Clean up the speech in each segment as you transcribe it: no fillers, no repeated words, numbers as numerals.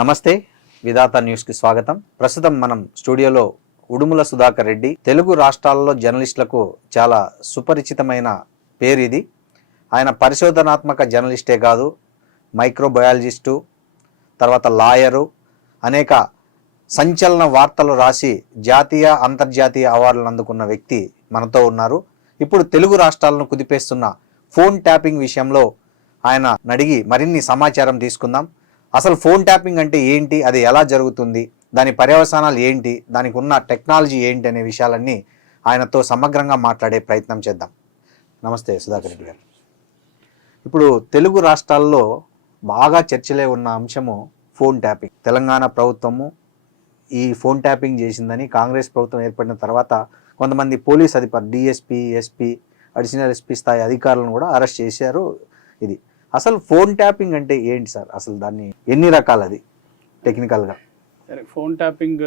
నమస్తే, విధాత న్యూస్కి స్వాగతం. ప్రస్తుతం మనం స్టూడియోలో ఉడుముల సుధాకర్ రెడ్డి, తెలుగు రాష్ట్రాల్లో జర్నలిస్టులకు చాలా సుపరిచితమైన పేరు ఇది. ఆయన పరిశోధనాత్మక జర్నలిస్టే కాదు, మైక్రోబయాలజిస్టు, తర్వాత లాయరు, అనేక సంచలన వార్తలు రాసి జాతీయ అంతర్జాతీయ అవార్డులను అందుకున్న వ్యక్తి మనతో ఉన్నారు. ఇప్పుడు తెలుగు రాష్ట్రాలను కుదిపేస్తున్న ఫోన్ ట్యాపింగ్ విషయంలో ఆయన అడిగి మరిన్ని సమాచారం తీసుకుందాం. అసలు ఫోన్ ట్యాపింగ్ అంటే ఏంటి, అది ఎలా జరుగుతుంది, దాని పర్యవసానాలు ఏంటి, దానికి ఉన్న టెక్నాలజీ ఏంటి అనే విషయాలన్నీ ఆయనతో సమగ్రంగా మాట్లాడే ప్రయత్నం చేద్దాం. నమస్తే సుధాకర్ రెడ్డి గారు. ఇప్పుడు తెలుగు రాష్ట్రాల్లో బాగా చర్చలే ఉన్న అంశము ఫోన్ ట్యాపింగ్. తెలంగాణ ప్రభుత్వము ఈ ఫోన్ ట్యాపింగ్ చేసిందని కాంగ్రెస్ ప్రభుత్వం ఏర్పడిన తర్వాత కొంతమంది పోలీస్ అధికారులు, డిఎస్పీ, ఎస్పీ, అడిషనల్ ఎస్పీ స్థాయి అధికారులను కూడా అరెస్ట్ చేశారు. ఇది అసలు ఫోన్ ట్యాపింగ్ అంటే ఏంటి సార్? అసలు దాన్ని ఎన్ని రకాలది టెక్నికల్గా? సరే, ఫోన్ ట్యాపింగ్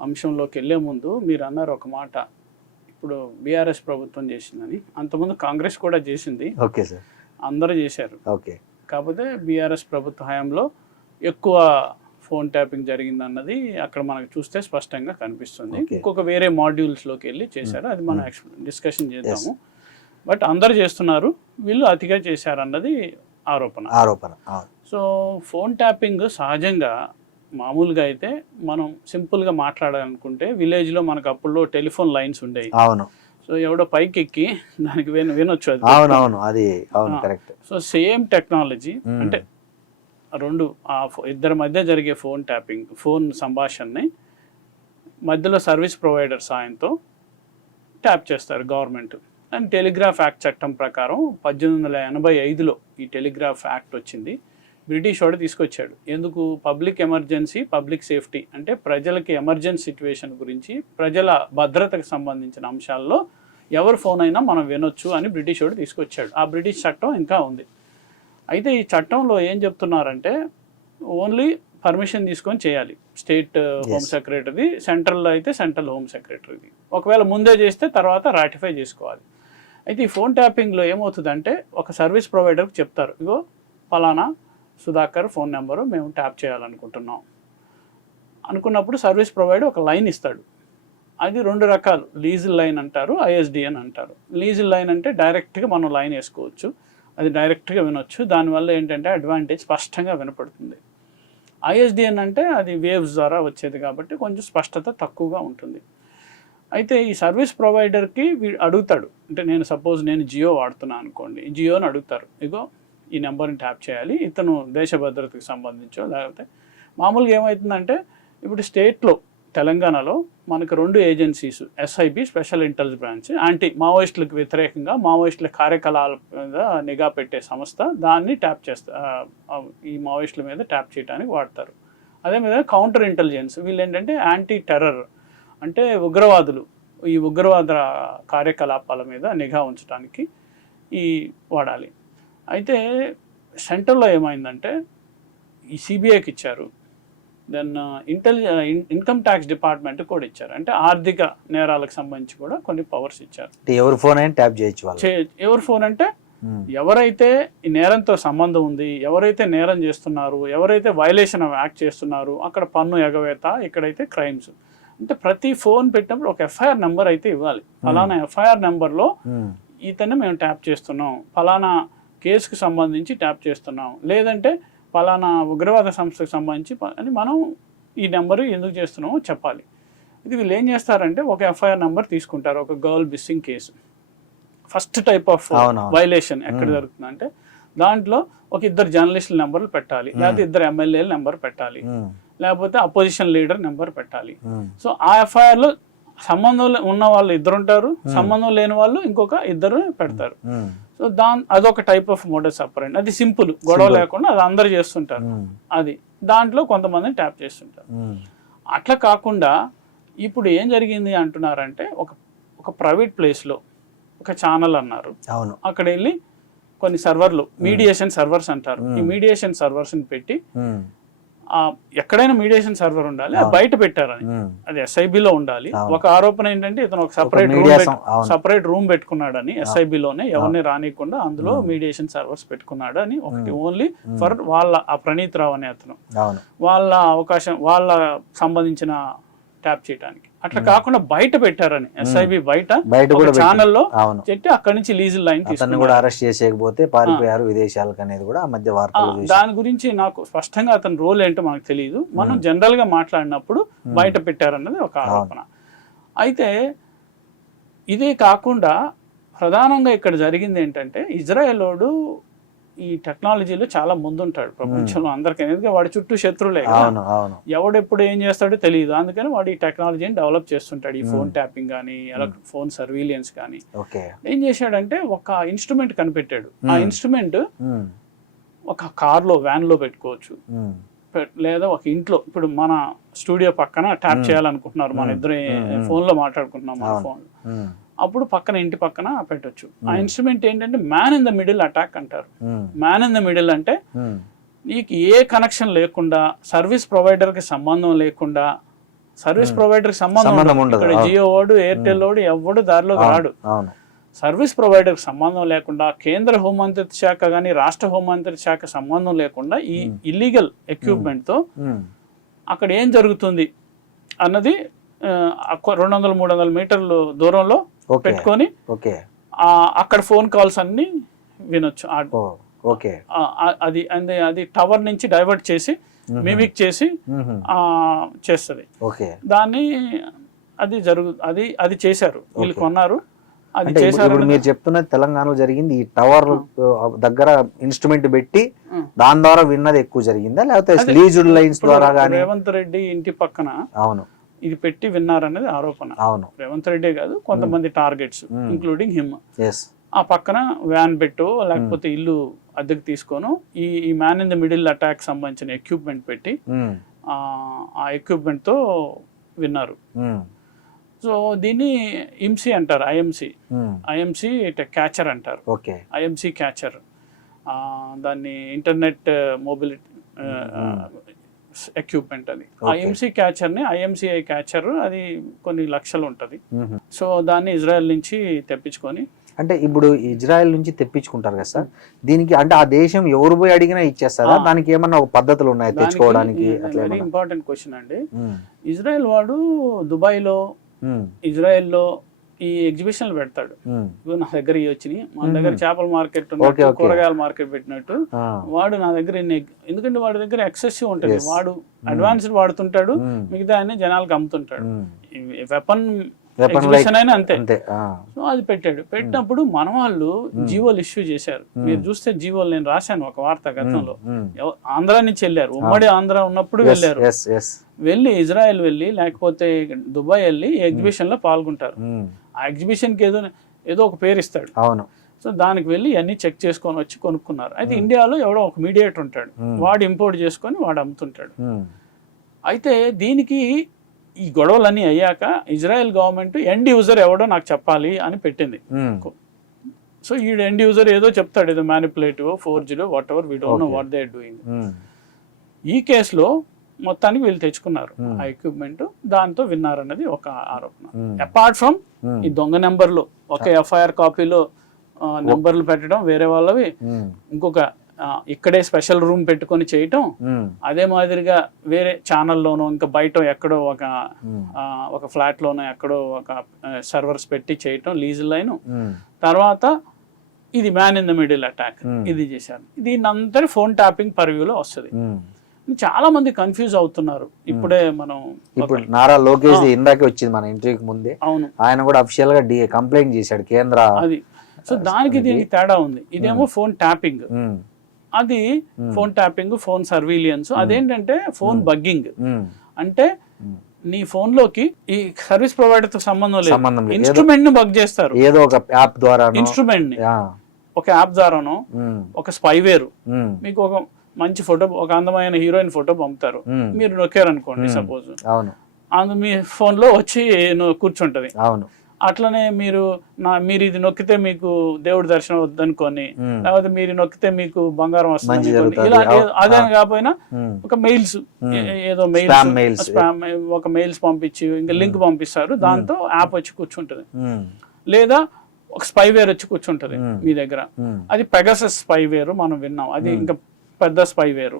అంశంలోకి వెళ్ళే ముందు మీరు అన్నారు ఒక మాట, ఇప్పుడు బీఆర్ఎస్ ప్రభుత్వం చేసిందని. అంతకుముందు కాంగ్రెస్ కూడా చేసింది. ఓకే సార్, అందరూ చేశారు. ఓకే. కాకపోతే బీఆర్ఎస్ ప్రభుత్వ హయాంలో ఎక్కువ ఫోన్ ట్యాపింగ్ జరిగింది అన్నది అక్కడ మనకు చూస్తే స్పష్టంగా కనిపిస్తుంది. ఇంకొక వేరే మాడ్యూల్స్లోకి వెళ్ళి చేశారు, అది మనం డిస్కషన్ చేద్దాము. బట్ అందరు చేస్తున్నారు, వీళ్ళు అతిగా చేశారన్నది ఆరోపణ. సో ఫోన్ ట్యాపింగ్ సహజంగా మామూలుగా అయితే మనం సింపుల్గా మాట్లాడాలనుకుంటే విలేజ్లో మనకు అప్పుడు టెలిఫోన్ లైన్స్ ఉండేవి. అవును. సో ఎవడో పైకి ఎక్కి దానికి వినొచ్చు. అది కరెక్ట్. సో సేమ్ టెక్నాలజీ, అంటే రెండు ఇద్దరి మధ్య జరిగే ఫోన్ ట్యాపింగ్, ఫోన్ సంభాషణని మధ్యలో సర్వీస్ ప్రొవైడర్ సాయంతో ట్యాప్ చేస్తారు గవర్నమెంట్. అండ్ టెలిగ్రాఫ్ యాక్ట్ చట్టం ప్రకారం 1885లో ఈ టెలిగ్రాఫ్ యాక్ట్ వచ్చింది. బ్రిటిష్ వాడు తీసుకొచ్చాడు. ఎందుకు? పబ్లిక్ ఎమర్జెన్సీ, పబ్లిక్ సేఫ్టీ, అంటే ప్రజలకి ఎమర్జెన్సీ సిచ్యువేషన్ గురించి, ప్రజల భద్రతకు సంబంధించిన అంశాల్లో ఎవరి ఫోన్ అయినా మనం వినొచ్చు అని బ్రిటిష్ వాడు తీసుకొచ్చాడు. ఆ బ్రిటిష్ చట్టం ఇంకా ఉంది. అయితే ఈ చట్టంలో ఏం చెప్తున్నారంటే ఓన్లీ పర్మిషన్ తీసుకొని చేయాలి. స్టేట్ హోమ్ సెక్రటరీ, సెంట్రల్లో అయితే సెంట్రల్ హోమ్ సెక్రటరీది. ఒకవేళ ముందే చేస్తే తర్వాత రాటిఫై చేసుకోవాలి. అయితే ఈ ఫోన్ ట్యాపింగ్లో ఏమవుతుందంటే ఒక సర్వీస్ ప్రొవైడర్కి చెప్తారు, ఇగో పలానా సుధాకర్ ఫోన్ నెంబరు మేము ట్యాప్ చేయాలనుకుంటున్నాం అనుకున్నప్పుడు సర్వీస్ ప్రొవైడర్ ఒక లైన్ ఇస్తాడు. అది రెండు రకాలు, లీజుల్ లైన్ అంటారు, ఐఎస్డిఎన్ అంటారు. లీజుల్ లైన్ అంటే డైరెక్ట్గా మనం లైన్ వేసుకోవచ్చు, అది డైరెక్ట్గా వినొచ్చు. దానివల్ల ఏంటంటే అడ్వాంటేజ్ స్పష్టంగా వినపడుతుంది. ఐఎస్డిఎన్ అంటే అది వేవ్స్ ద్వారా వచ్చేది కాబట్టి కొంచెం స్పష్టత తక్కువగా ఉంటుంది. అయితే ఈ సర్వీస్ ప్రొవైడర్కి అడుగుతాడు, అంటే నేను జియో వాడుతున్నాను అనుకోండి, జియోని అడుగుతారు, ఇగో ఈ నెంబర్ని ట్యాప్ చేయాలి, ఇతను దేశ భద్రతకు సంబంధించో లేకపోతే మామూలుగా ఏమవుతుందంటే ఇప్పుడు స్టేట్లో తెలంగాణలో మనకు 2 agencies, SIB special intelligence branch, anti మావోయిస్టులకు వ్యతిరేకంగా మావోయిస్టుల కార్యకలాపాల మీద నిఘా పెట్టే సంస్థ, దాన్ని ట్యాప్ ఈ మావోయిస్టుల మీద ట్యాప్ చేయడానికి వాడతారు. అదేవిధంగా కౌంటర్ ఇంటెలిజెన్స్, వీళ్ళు ఏంటంటే యాంటీ టెర్రర్, అంటే ఉగ్రవాదులు, ఈ ఉగ్రవాద కార్యకలాపాల మీద నిఘా ఉంచడానికి ఈ వాడాలి. అయితే సెంటర్లో ఏమైందంటే ఈ సిబిఐకి ఇచ్చారు, దెన్ ఇన్కమ్ ట్యాక్స్ డిపార్ట్మెంట్ కూడా ఇచ్చారు, అంటే ఆర్థిక నేరాలకు సంబంధించి కూడా కొన్ని పవర్స్ ఇచ్చారు. ఎవరి ఫోన్ అయినా ట్యాప్ చేయొచ్చు. ఎవరి ఫోన్ అంటే ఎవరైతే ఈ నేరంతో సంబంధం ఉంది, ఎవరైతే నేరం చేస్తున్నారు, ఎవరైతే వైలేషన్ ఆఫ్ యాక్ట్ చేస్తున్నారు, అక్కడ పన్ను ఎగవేత, ఇక్కడైతే క్రైమ్స్. అంటే ప్రతి ఫోన్ పెట్టినప్పుడు ఒక ఎఫ్ఐఆర్ నెంబర్ అయితే ఇవ్వాలి. ఫలానా ఎఫ్ఐఆర్ నెంబర్లో ఇతన్ని మేము ట్యాప్ చేస్తున్నాం, ఫలానా కేసుకు సంబంధించి ట్యాప్ చేస్తున్నాం, లేదంటే ఫలానా ఉగ్రవాద సంస్థకు సంబంధించి అని మనం ఈ నెంబరు ఎందుకు చేస్తున్నామో చెప్పాలి. ఇది వీళ్ళు ఏం చేస్తారంటే ఒక ఎఫ్ఐఆర్ నెంబర్ తీసుకుంటారు. ఒక girl missing case, first type of violation ఎక్కడ జరుగుతుందంటే దాంట్లో ఒక 2 జర్నలిస్టుల నెంబర్లు పెట్టాలి, లేకపోతే 2 ఎమ్మెల్యేల నెంబర్ పెట్టాలి, లేకపోతే అపోజిషన్ లీడర్ నెంబర్ పెట్టాలి. సో ఆ ఎఫ్ఐఆర్లో సంబంధం ఉన్న వాళ్ళు 2 ఉంటారు, సంబంధం లేని వాళ్ళు ఇంకొక 2 పెడతారు. సో అదొక టైప్ ఆఫ్ మోడస్ ఆపరెండి. అది సింపుల్, గొడవ లేకుండా అది అందరు చేస్తుంటారు. అది దాంట్లో కొంతమందిని ట్యాప్ చేస్తుంటారు. అట్లా కాకుండా ఇప్పుడు ఏం జరిగింది అంటున్నారంటే ఒక ప్రైవేట్ ప్లేస్లో ఒక ఛానల్ అన్నారు, అక్కడ వెళ్ళి కొన్ని సర్వర్లు, మీడియేషన్ సర్వర్స్ అంటారు, ఈ మీడియేషన్ సర్వర్స్ని పెట్టి ఎక్కడైనా మీడియేషన్ సర్వర్ ఉండాలి, అది బయట పెట్టారని, అది ఎస్ఐబిలో ఉండాలి. ఒక ఆరోపణ ఏంటంటే ఇతను ఒక సపరేట్ రూమ్ పెట్టుకున్నాడని ఎస్ఐబిలోనే, ఎవరిని రానియకుండా అందులో మీడియేషన్ సర్వర్స్ పెట్టుకున్నాడు అని ఒకటి, ఓన్లీ ఫర్ వాళ్ళ ఆ ప్రణీత్ రావు అనే అతను వాళ్ళ అవకాశం, వాళ్ళ సంబంధించిన ట్యాప్ చేయడానికి. అట్లా కాకుండా బయట పెట్టారని, ఎస్ఐబి బయట ఛానల్లో చెట్టి అక్కడి నుంచి లీజల్ లైన్ తీసుకుని అరెస్ట్ చేసేయకపోతే పారిపోయారు విదేశాలకు అనేది కూడా ఆ మధ్య వార్తలు. దాని గురించి నాకు స్పష్టంగా అతని రోల్ ఏంటో మనకు తెలియదు. మనం జనరల్ గా మాట్లాడినప్పుడు బయట పెట్టారన్నది ఒక ఆరోపణ. అయితే ఇదే కాకుండా ప్రధానంగా ఇక్కడ జరిగింది ఏంటంటే, ఇజ్రాయెలోడు ఈ టెక్నాలజీలో చాలా ముందుంటాడు ప్రపంచంలో అందరికీ, ఎందుకంటే వాడి చుట్టూ శత్రువులే, ఎవడెప్పుడు ఏం చేస్తాడో తెలియదు. అందుకని వాడు ఈ టెక్నాలజీని డెవలప్ చేస్తుంటాడు, ఈ ఫోన్ ట్యాపింగ్ కానీ ఫోన్ సర్వీలియన్స్ కానీ. ఏం చేశాడంటే ఒక ఇన్స్ట్రుమెంట్ కనిపెట్టాడు. ఆ ఇన్స్ట్రుమెంట్ ఒక కార్లో, వ్యాన్ లో పెట్టుకోవచ్చు, లేదా ఒక ఇంట్లో. ఇప్పుడు మన స్టూడియో పక్కన ట్యాప్ చేయాలనుకుంటున్నారు, మన ఇద్దరు ఫోన్ లో మాట్లాడుకుంటున్నాం మన ఫోన్, అప్పుడు పక్కన ఇంటి పక్కన పెట్టొచ్చు. ఆ ఇన్స్ట్రుమెంట్ ఏంటంటే man in the middle attack అంటారు. మ్యాన్ ఇన్ ద మిడిల్ అంటే నీకు ఏ కనెక్షన్ లేకుండా, సర్వీస్ ప్రొవైడర్ కి సంబంధం లేకుండా, సర్వీస్ ప్రొవైడర్ కి సంబంధం ఇక్కడ జియో వాడు, ఎయిర్టెల్ వాడు ఎవడు దారిలోకి రాడు. సర్వీస్ ప్రొవైడర్ కి సంబంధం లేకుండా, కేంద్ర హోంమంత్రిత్వ శాఖ కానీ రాష్ట్ర హోంమంత్రిత్వ శాఖ సంబంధం లేకుండా ఈ ఇల్లీగల్ ఎక్విప్మెంట్ తో అక్కడ ఏం జరుగుతుంది అన్నది 200-300 మీటర్లు దూరంలో పెట్టుకొని అక్కడ ఫోన్ కాల్స్ అన్ని వినొచ్చు. అది టవర్ నుంచి డైవర్ట్ చేసి మిమిక్ చేసి చేస్తుంది దాన్ని. అది చేశారు, వీళ్ళు కొన్నారు, అది చేశారు. మీరు చెప్తున్నది తెలంగాణలో జరిగింది, ఈ టవర్ దగ్గర ఇన్స్ట్రుమెంట్ పెట్టి దాని ద్వారా విన్నది ఎక్కువ జరిగిందా, లేకపోతే లీజుడ్ లైన్స్ ద్వారా? రేవంత్ రెడ్డి ఇంటి పక్కన అవును ఇది పెట్టి విన్నారనేది ఆరోపణ. అవును, రేవంత్ రెడ్డి కాదు, కొంతమంది టార్గెట్స్ ఇంక్లూడింగ్ హిమ్. ఆ పక్కన వ్యాన్ పెట్టు, లేకపోతే ఇల్లు అద్దెకు తీసుకోను, ఈ man in the middle attack సంబంధించిన ఎక్విప్మెంట్ పెట్టి ఆ ఎక్విప్మెంట్ తో విన్నారు. సో దీన్ని IMSI అంటారు, ఐఎంసి క్యాచర్ అంటారు, ఐఎంసి క్యాచర్. దాన్ని ఇంటర్నెట్ మొబిలిటీ ఎక్విప్మెంట్ అది. IMSI క్యాచర్ ని, IMCI క్యాచర్ అది కొన్ని లక్షలు ఉంటది. సో దాన్ని ఇజ్రాయెల్ నుంచి తెప్పించుకొని, అంటే ఇప్పుడు ఇజ్రాయెల్ నుంచి తెప్పించుకుంటారు కదా సార్, దీనికి అంటే ఆ దేశం ఎవరు పోయి అడిగినా ఇచ్చేస్తారా? దానికి ఏమన్నా ఒక పద్ధతులు ఉన్నాయి తెచ్చుకోవడానికి? వెరీ ఇంపార్టెంట్ క్వశ్చన్ అండి. ఇజ్రాయెల్ వాడు దుబాయ్ లో, ఇజ్రాయెల్ లో ఈ ఎగ్జిబిషన్లు పెడతాడు. నా దగ్గర వచ్చినాయి, మన దగ్గర చేపల మార్కెట్ ఉన్నట్టు, కూరగాయల మార్కెట్ పెట్టినట్టు వాడు నా దగ్గర ఎందుకంటే వాడి దగ్గర ఎక్సెసివ్ ఉంటుంది, వాడు అడ్వాన్స్డ్ వాడుతుంటాడు, మిగతా అన్ని జనాలకు అమ్ముతుంటాడు. వెపన్ ఎగ్జిబిషన్ అయినా అంతే. సో అది పెట్టినప్పుడు మన వాళ్ళు జీవోలు ఇష్యూ చేశారు. మీరు చూస్తే జీవోలు నేను రాశాను ఒక వార్త గతంలో, ఆంధ్ర నుంచి వెళ్ళారు, ఉమ్మడి ఆంధ్ర ఉన్నప్పుడు వెళ్ళారు, వెళ్ళి ఇజ్రాయెల్ వెళ్ళి లేకపోతే దుబాయ్ వెళ్ళి ఎగ్జిబిషన్ లో పాల్గొంటారు. ఆ ఎగ్జిబిషన్ కి ఏదో ఒక పేరు ఇస్తాడు. అవును. సో దానికి వెళ్ళి అన్ని చెక్ చేసుకొని వచ్చి కొనుక్కున్నారు. అయితే ఇండియాలో ఎవడో ఒక మీడియేటర్ ఉంటాడు, వాడు ఇంపోర్ట్ చేసుకొని వాడు అమ్ముతుంటాడు. అయితే దీనికి ఈ గొడవలన్నీ అయ్యాక ఇజ్రాయెల్ గవర్నమెంట్ ఎండ్ యూజర్ ఎవడో నాకు చెప్పాలి అని పెట్టింది. సో ఈ ఎండ్ యూజర్ ఏదో చెప్తాడు, ఏదో మ్యానిపులేటివ్, ఫోర్జీలో, whatever, we don't know what they are doing. ఈ కేసులో మొత్తానికి వీళ్ళు తెచ్చుకున్నారు ఆ ఎక్విప్మెంట్, దాంతో విన్నారన్నది ఒక ఆరోపణ. అపార్ట్ ఫ్రమ్ ఈ దొంగ నెంబర్లు, ఒక FIR కాపీలో నెంబర్లు పెట్టడం వేరే వాళ్ళవి, ఇంకొక ఇక్కడే స్పెషల్ రూమ్ పెట్టుకొని చేయటం, అదే మాదిరిగా వేరే ఛానల్లోనో ఇంకా బయట ఎక్కడో ఒక ఫ్లాట్ లోనో ఎక్కడో ఒక సర్వర్స్ పెట్టి చేయటం, లీజ్ లైన్. తర్వాత ఇది man in the middle attack, ఇది చేశారు. దీన్ని అందరి ఫోన్ ట్యాపింగ్ పర్వ్యూలో వస్తుంది. చాలా మంది కన్ఫ్యూజ్ అవుతున్నారు. ఇప్పుడే మనం ఇప్పుడు నారా లోకేష్ ఇందాకే వచ్చింది మన ఇంటర్వ్యూకి ముందే, అవును, ఆయన కూడా అఫిషియల్ గా కంప్లైంట్ చేశాడు కేంద్ర. అది సో దానికి దీనికి తేడా ఉంది. ఇదేమో ఫోన్ ట్యాపింగ్, అది ఫోన్ ట్యాపింగ్, ఫోన్ సర్వీలియన్స్. అదేంటంటే ఫోన్ బగ్గింగ్ అంటే నీ ఫోన్ లోకి ఈ సర్వీస్ ప్రొవైడర్ తో సంబంధం లేదు, ఇన్స్ట్రుమెంట్ ని బగ్ చేస్తారు. ఏదో ఒక యాప్ ద్వారా ఇన్స్ట్రుమెంట్ ని ఒక యాప్ ద్వారానో, ఒక స్పైవేర్, మీకు ఒక మంచి ఫోటో, ఒక అందమైన హీరోయిన్ ఫోటో పంపుతారు, మీరు నొక్కారు అనుకోండి సపోజ్, అందు మీ ఫోన్ లో వచ్చి కూర్చుంటది. అట్లనే మీరు ఇది నొక్కితే మీకు దేవుడి దర్శనం వద్దనుకొని, లేకపోతే మీరు నొక్కితే మీకు బంగారం వస్తుంది ఇలా అదే కాకపోయినా ఒక మెయిల్స్ ఏదో మెయిల్స్ స్పామ్ ఒక మెయిల్స్ పంపించి ఇంకా లింక్ పంపిస్తారు, దాంతో యాప్ వచ్చి కూర్చుంటది. లేదా ఒక స్పైవేర్ వచ్చి కూర్చుంటది మీ దగ్గర, అది పెగాసస్ స్పైవేర్ మనం విన్నాం, అది ఇంకా పెద్ద స్పైవేర్.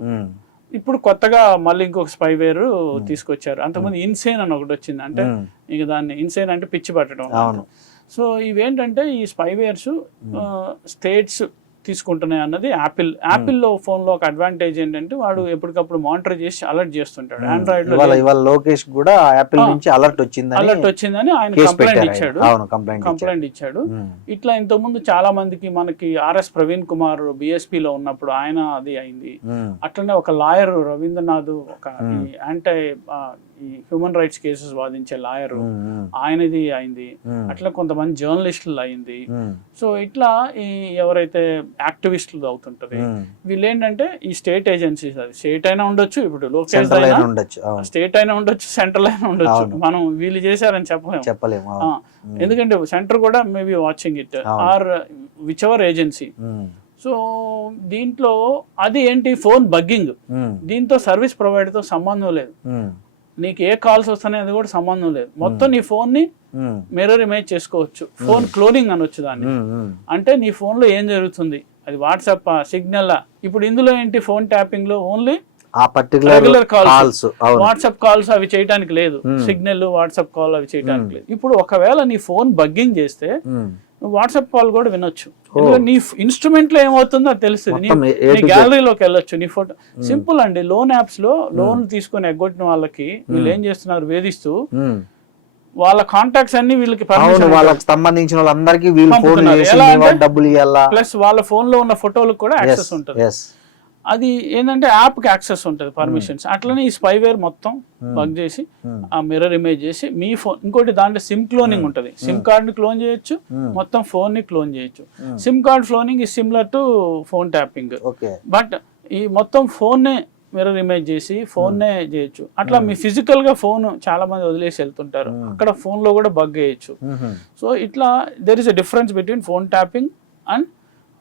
ఇప్పుడు కొత్తగా మళ్ళీ ఇంకొక స్పైవేర్ తీసుకొచ్చారు. అంతకుముందు ఇన్సేన్ అని ఒకటి వచ్చింది, అంటే ఇక దాన్ని ఇన్సేన్ అంటే పిచ్చి పట్టడం. సో ఇవేంటంటే ఈ స్పైవేర్స్ స్టేట్స్ తీసుకుంటున్నాయి అన్నది యాపిల్లో ఫోన్లో ఒక అడ్వాంటేజ్ ఏంటంటే వాడు ఎప్పటికప్పుడు మానిటర్ చేసి అలర్ట్ చేస్తుంటాడు. ఆండ్రాయిడ్ లో లోకేష్ కూడా యాపిల్ నుంచి అలర్ట్ వచ్చిందని ఆయన కంప్లైంట్ ఇచ్చాడు. ఇట్లా ఇంతకుముందు చాలా మందికి మనకి ఆర్ఎస్ ప్రవీణ్ కుమార్ బిఎస్పీ లో ఉన్నప్పుడు ఆయన అది అయింది. అట్లనే ఒక లాయర్ రవీంద్రనాథ్, ఒక యాంటీ ఈ హ్యూమన్ రైట్స్ కేసెస్ వాదించే లాయర్, ఆయనది అయింది. అట్లా కొంతమంది జర్నలిస్టులు అయింది. సో ఇట్లా ఈ ఎవరైతే యాక్టివిస్టులు అవుతుంటది వీళ్ళు ఏంటంటే ఈ స్టేట్ ఏజెన్సీస్, అది స్టేట్ అయినా ఉండొచ్చు, ఇప్పుడు లోకేష్ స్టేట్ అయినా ఉండొచ్చు, సెంట్రల్ అయినా ఉండొచ్చు, మనం వీళ్ళు చేశారని చెప్పలేము. ఎందుకంటే సెంటర్ కూడా maybe watching it or which ever agency. So దీంట్లో అది ఏంటి, ఫోన్ బగ్గింగ్, దీంతో సర్వీస్ ప్రొవైడర్ తో సంబంధం లేదు, నీకు ఏ కాల్స్ వస్తున్నాయి అది కూడా సంబంధం లేదు, మొత్తం నీ ఫోన్ ని మిర్రర్ ఇమేజ్ చేసుకోవచ్చు. ఫోన్ క్లోనింగ్ అనొచ్చు దాన్ని. అంటే నీ ఫోన్ లో ఏం జరుగుతుంది, అది వాట్సాప్ సిగ్నల్. ఇప్పుడు ఇందులో ఏంటి, ఫోన్ ట్యాపింగ్ లో only regular calls, WhatsApp calls అవి చేయడానికి లేదు, సిగ్నల్ వాట్సాప్ కాల్ అవి చేయడానికి లేదు. ఇప్పుడు ఒకవేళ నీ ఫోన్ బగ్గింగ్ చేస్తే వాట్సాప్ కాల్ కూడా వినొచ్చు. నీ ఇన్స్ట్రుమెంట్ లో ఏమవుతుందో అది తెలుస్తుంది, నీ గ్యాలరీలోకి వెళ్ళొచ్చు, నీ ఫోటో. సింపుల్ అండి. లోన్ యాప్స్ లో లోన్ తీసుకొని ఎగ్గొట్టిన వాళ్ళకి వీళ్ళు ఏం చేస్తున్నారు, వేధిస్తూ వాళ్ళ కాంటాక్ట్స్ అన్ని వీళ్ళకి వాళ్ళకి సంబంధించిన వాళ్ళందరికీ ప్లస్ వాళ్ళ ఫోన్ లో ఉన్న ఫోటోలకు కూడా యాక్సెస్ ఉంటుంది. అది ఏంటంటే యాప్ కి యాక్సెస్ ఉంటుంది, పర్మిషన్స్. అట్లనే ఈ స్పైవేర్ మొత్తం బగ్ చేసి ఆ మిర్రర్ ఇమేజ్ చేసి మీ ఫోన్, ఇంకోటి దాంట్లో సిమ్ క్లోనింగ్ ఉంటుంది, సిమ్ కార్డ్ ని క్లోన్ చేయొచ్చు, మొత్తం ఫోన్ ని క్లోన్ చేయొచ్చు. సిమ్ కార్డ్ క్లోనింగ్ ఈ similar to phone tapping, but ఈ మొత్తం ఫోన్ నే మిర్రర్ ఇమేజ్ చేసి ఫోన్ నే చేయొచ్చు. అట్లా మీ ఫిజికల్ గా ఫోన్ చాలా మంది వదిలేసి వెళ్తుంటారు, అక్కడ ఫోన్ లో కూడా బగ్ చేయొచ్చు. సో ఇట్లా there is a difference between phone tapping and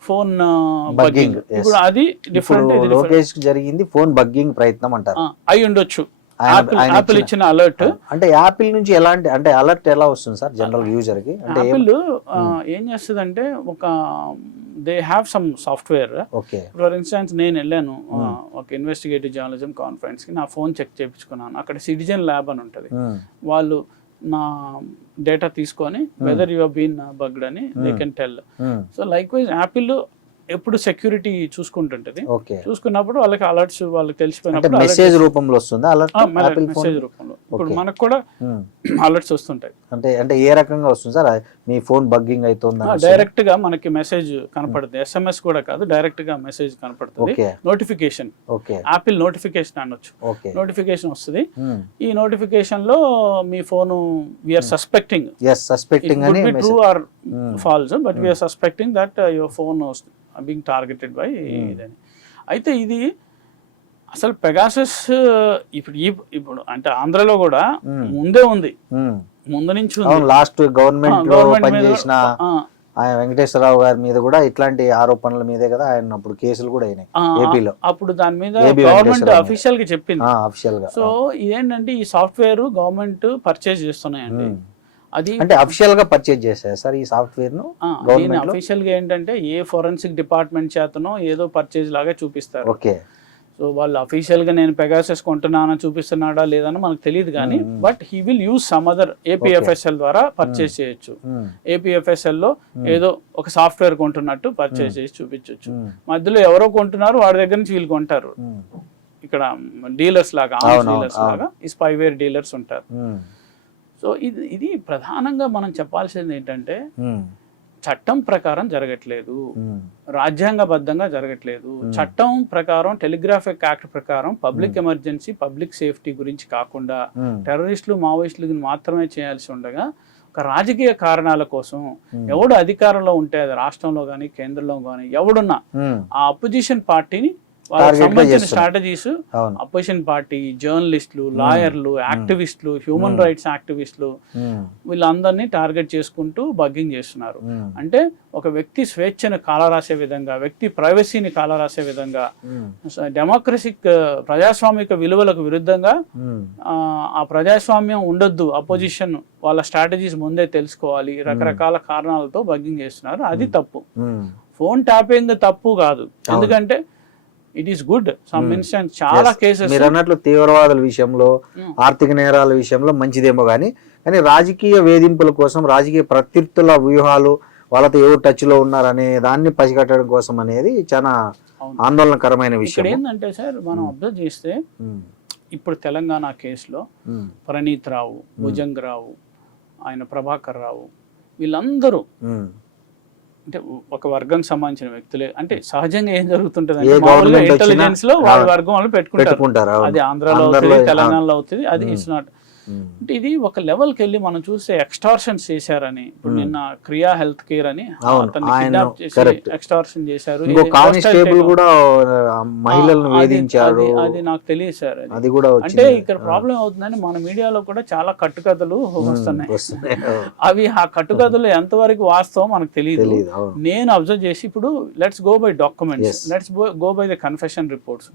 phone bugging. ఇప్పుడు అది డిఫరెంట్. లోకేష్ జరిగింది ఫోన్ బగ్గింగ్ ప్రయత్నం అంటారు, అయి ఉండొచ్చు. యాపిల్ ఇచ్చిన అలర్ట్, అంటే యాపిల్ నుంచి ఎలాంటి, అంటే అలర్ట్ ఎలా వస్తుంది సార్ జనరల్ యూజర్ కి? అంటే యాపిల్ ఏం చేస్తుంది అంటే ఒక they have some software. For instance నేను వెళ్ళాను ఒక ఇన్వెస్టిగేటివ్ జర్నలిజం కాన్ఫరెన్స్ కి, నా ఫోన్ చెక్ చేయించుకున్నాను. అక్కడ సిటిజన్ ల్యాబ్ అని ఉంటుంది, వాళ్ళు నా డేటా తీసుకొని వెదర్ యు హావ్ బీన్ బగ్డ్ అని they can tell. So like wise Apple ఎప్పుడు సెక్యూరిటీ చూసుకుంటుంటది. చూసుకున్నప్పుడు వాళ్ళకి అలర్ట్స్ వాళ్ళకి తెలిసిపోయినప్పుడు మెసేజ్ రూపంలో వస్తుంది అలర్ట్, మెసేజ్ రూపంలో. ఇప్పుడు మనకు కూడా అలర్ట్స్ వస్తుంటాయి. అంటే ఏ రకంగా వస్తుంది సార్? మీ ఫోన్ బగ్గింగ్ అవుతుందా? డైరెక్ట్ గా మనకి మెసేజ్ కనపడుతుంది, SMS కూడా కాదు, డైరెక్ట్ గా మెసేజ్ కనపడుతుంది. నోటిఫికేషన్, యాపిల్ నోటిఫికేషన్ అనొచ్చు, నోటిఫికేషన్ వస్తుంది. ఈ నోటిఫికేషన్ లో మీ phone we're suspecting true or false, but we're suspecting that your phone being targeted by ఇదని. అయితే ఇది అసలు పెగాసస్ ఇప్పుడు అంటే ఆంధ్రలో కూడా ముందే ఉంది, ముందు నుంచి లాస్ట్ గవర్నమెంట్ పనిచేసిన వెంకటేశ్వరరావు గారి మీద కూడా ఇట్లాంటి ఆరోపణల మీదే కదా ఆయన అప్పుడు కేసులు కూడా అయినాయి ఏపీలో. అప్పుడు దాని మీద గవర్నమెంట్ అఫీషియల్ గా చెప్పింది. సో ఇదేంటంటే ఈ సాఫ్ట్వేర్ గవర్నమెంట్ పర్చేజ్ చేస్తున్నాయండి. అది అంటే అఫీషియల్ గా పర్చేజ్ చేశారు సార్ ఈ సాఫ్ట్వేర్ ను. అఫీషియల్ గా ఏంటంటే ఏ ఫోరెన్సిక్ డిపార్ట్మెంట్ చేతనో ఏదో పర్చేజ్ లాగా చూపిస్తారు. సో వాళ్ళు అఫీషియల్ గా నేను పెగాసస్ కొంటున్నానా చూపిస్తున్నాడా లేదని మనకు తెలియదు, కానీ but he will use some other APFSL ద్వారా పర్చేస్ చేయొచ్చు. APFSL లో ఏదో ఒక సాఫ్ట్వేర్ కొంటున్నట్టు పర్చేస్ చేసి చూపించవచ్చు. మధ్యలో ఎవరో కొంటున్నారు, వాడి దగ్గర నుంచి వీళ్ళు కొంటారు. ఇక్కడ డీలర్స్ లాగా, డీలర్స్ లాగా ఈ స్పైవేర్ డీలర్స్ ఉంటారు. సో ఇది ప్రధానంగా మనం చెప్పాల్సింది ఏంటంటే చట్టం ప్రకారం జరగట్లేదు, రాజ్యాంగబద్ధంగా జరగట్లేదు. చట్టం ప్రకారం టెలిగ్రాఫిక్ యాక్ట్ ప్రకారం పబ్లిక్ ఎమర్జెన్సీ, పబ్లిక్ సేఫ్టీ గురించి కాకుండా టెర్రరిస్టులు, మావోయిస్టులు మాత్రమే చేయాల్సి ఉండగా ఒక రాజకీయ కారణాల కోసం ఎవడు అధికారంలో ఉంటే, అది రాష్ట్రంలో కానీ కేంద్రంలో కానీ ఎవడున్నా ఆ అపోజిషన్ పార్టీని వాళ్ళకి సంబంధించిన స్ట్రాటజీస్ అపోజిషన్ పార్టీ, జర్నలిస్టులు, లాయర్లు, యాక్టివిస్టులు, హ్యూమన్ రైట్స్ యాక్టివిస్టులు వీళ్ళందరినీ టార్గెట్ చేసుకుంటూ బగ్గింగ్ చేస్తున్నారు. అంటే ఒక వ్యక్తి స్వేచ్ఛను కాలరాసే విధంగా, వ్యక్తి ప్రైవసీని కాలరాసే విధంగా, డెమోక్రసిక్ ప్రజాస్వామిక విలువలకు విరుద్ధంగా ఆ ప్రజాస్వామ్యం ఉండొద్దు, అపోజిషన్ వాళ్ళ స్ట్రాటజీస్ ముందే తెలుసుకోవాలి, రకరకాల కారణాలతో బగ్గింగ్ చేస్తున్నారు. అది తప్పు. ఫోన్ ట్యాపింగ్ తప్పు కాదు, ఎందుకంటే it is good. Some instance చాలా కేసెస్ మీరు అన్నట్లు తీవ్రవాదుల విషయంలో, ఆర్థిక నేరాల విషయంలో మంచిదేమో కానీ రాజకీయ వేధింపుల కోసం, రాజకీయ ప్రత్యర్థుల వ్యూహాలు, వాళ్ళతో ఎవరు టచ్ లో ఉన్నారనే దాన్ని పసిగట్టడం కోసం అనేది చాలా ఆందోళనకరమైన విషయం. ఏంటంటే సార్, మనం అబ్జర్వ్ చేస్తే ఇప్పుడు తెలంగాణ కేసులో ప్రణీత్ రావు, భుజంగ్ రావు, ఆయన ప్రభాకర్ రావు, వీళ్ళందరూ అంటే ఒక వర్గం సంబంధించిన వ్యక్తులే. అంటే సహజంగా ఏం జరుగుతుంటది, ఇంటెలిజెన్స్ లో వాళ్ళ వర్గం వాళ్ళు పెట్టుకుంటారు. అది ఆంధ్రాలో అవుతుంది, తెలంగాణలో అవుతుంది. అది ఇట్స్ నాట్. అంటే ఇది ఒక లెవెల్కి వెళ్ళి మనం చూస్తే ఎక్స్టార్షన్ చేశారని. ఇప్పుడు నిన్న క్రియా హెల్త్ కేర్ అని అతన్ని కిడ్నాప్ చేసి ఎక్స్టార్షన్ చేశారు. కానిస్టేబుల్ కూడా మహిళలను వేధించారు. అది నాకు తెలియదు సార్. అది కూడా అంటే ఇక్కడ ప్రాబ్లం అవుతుందని మన మీడియాలో కూడా చాలా కట్టుకథలు వస్తున్నాయి. అవి ఆ కట్టుకథలు ఎంతవరకు వాస్తవం మనకు తెలియదు. నేను అబ్జర్వ్ చేసి ఇప్పుడు let's go by documents, let's go by the confession reports.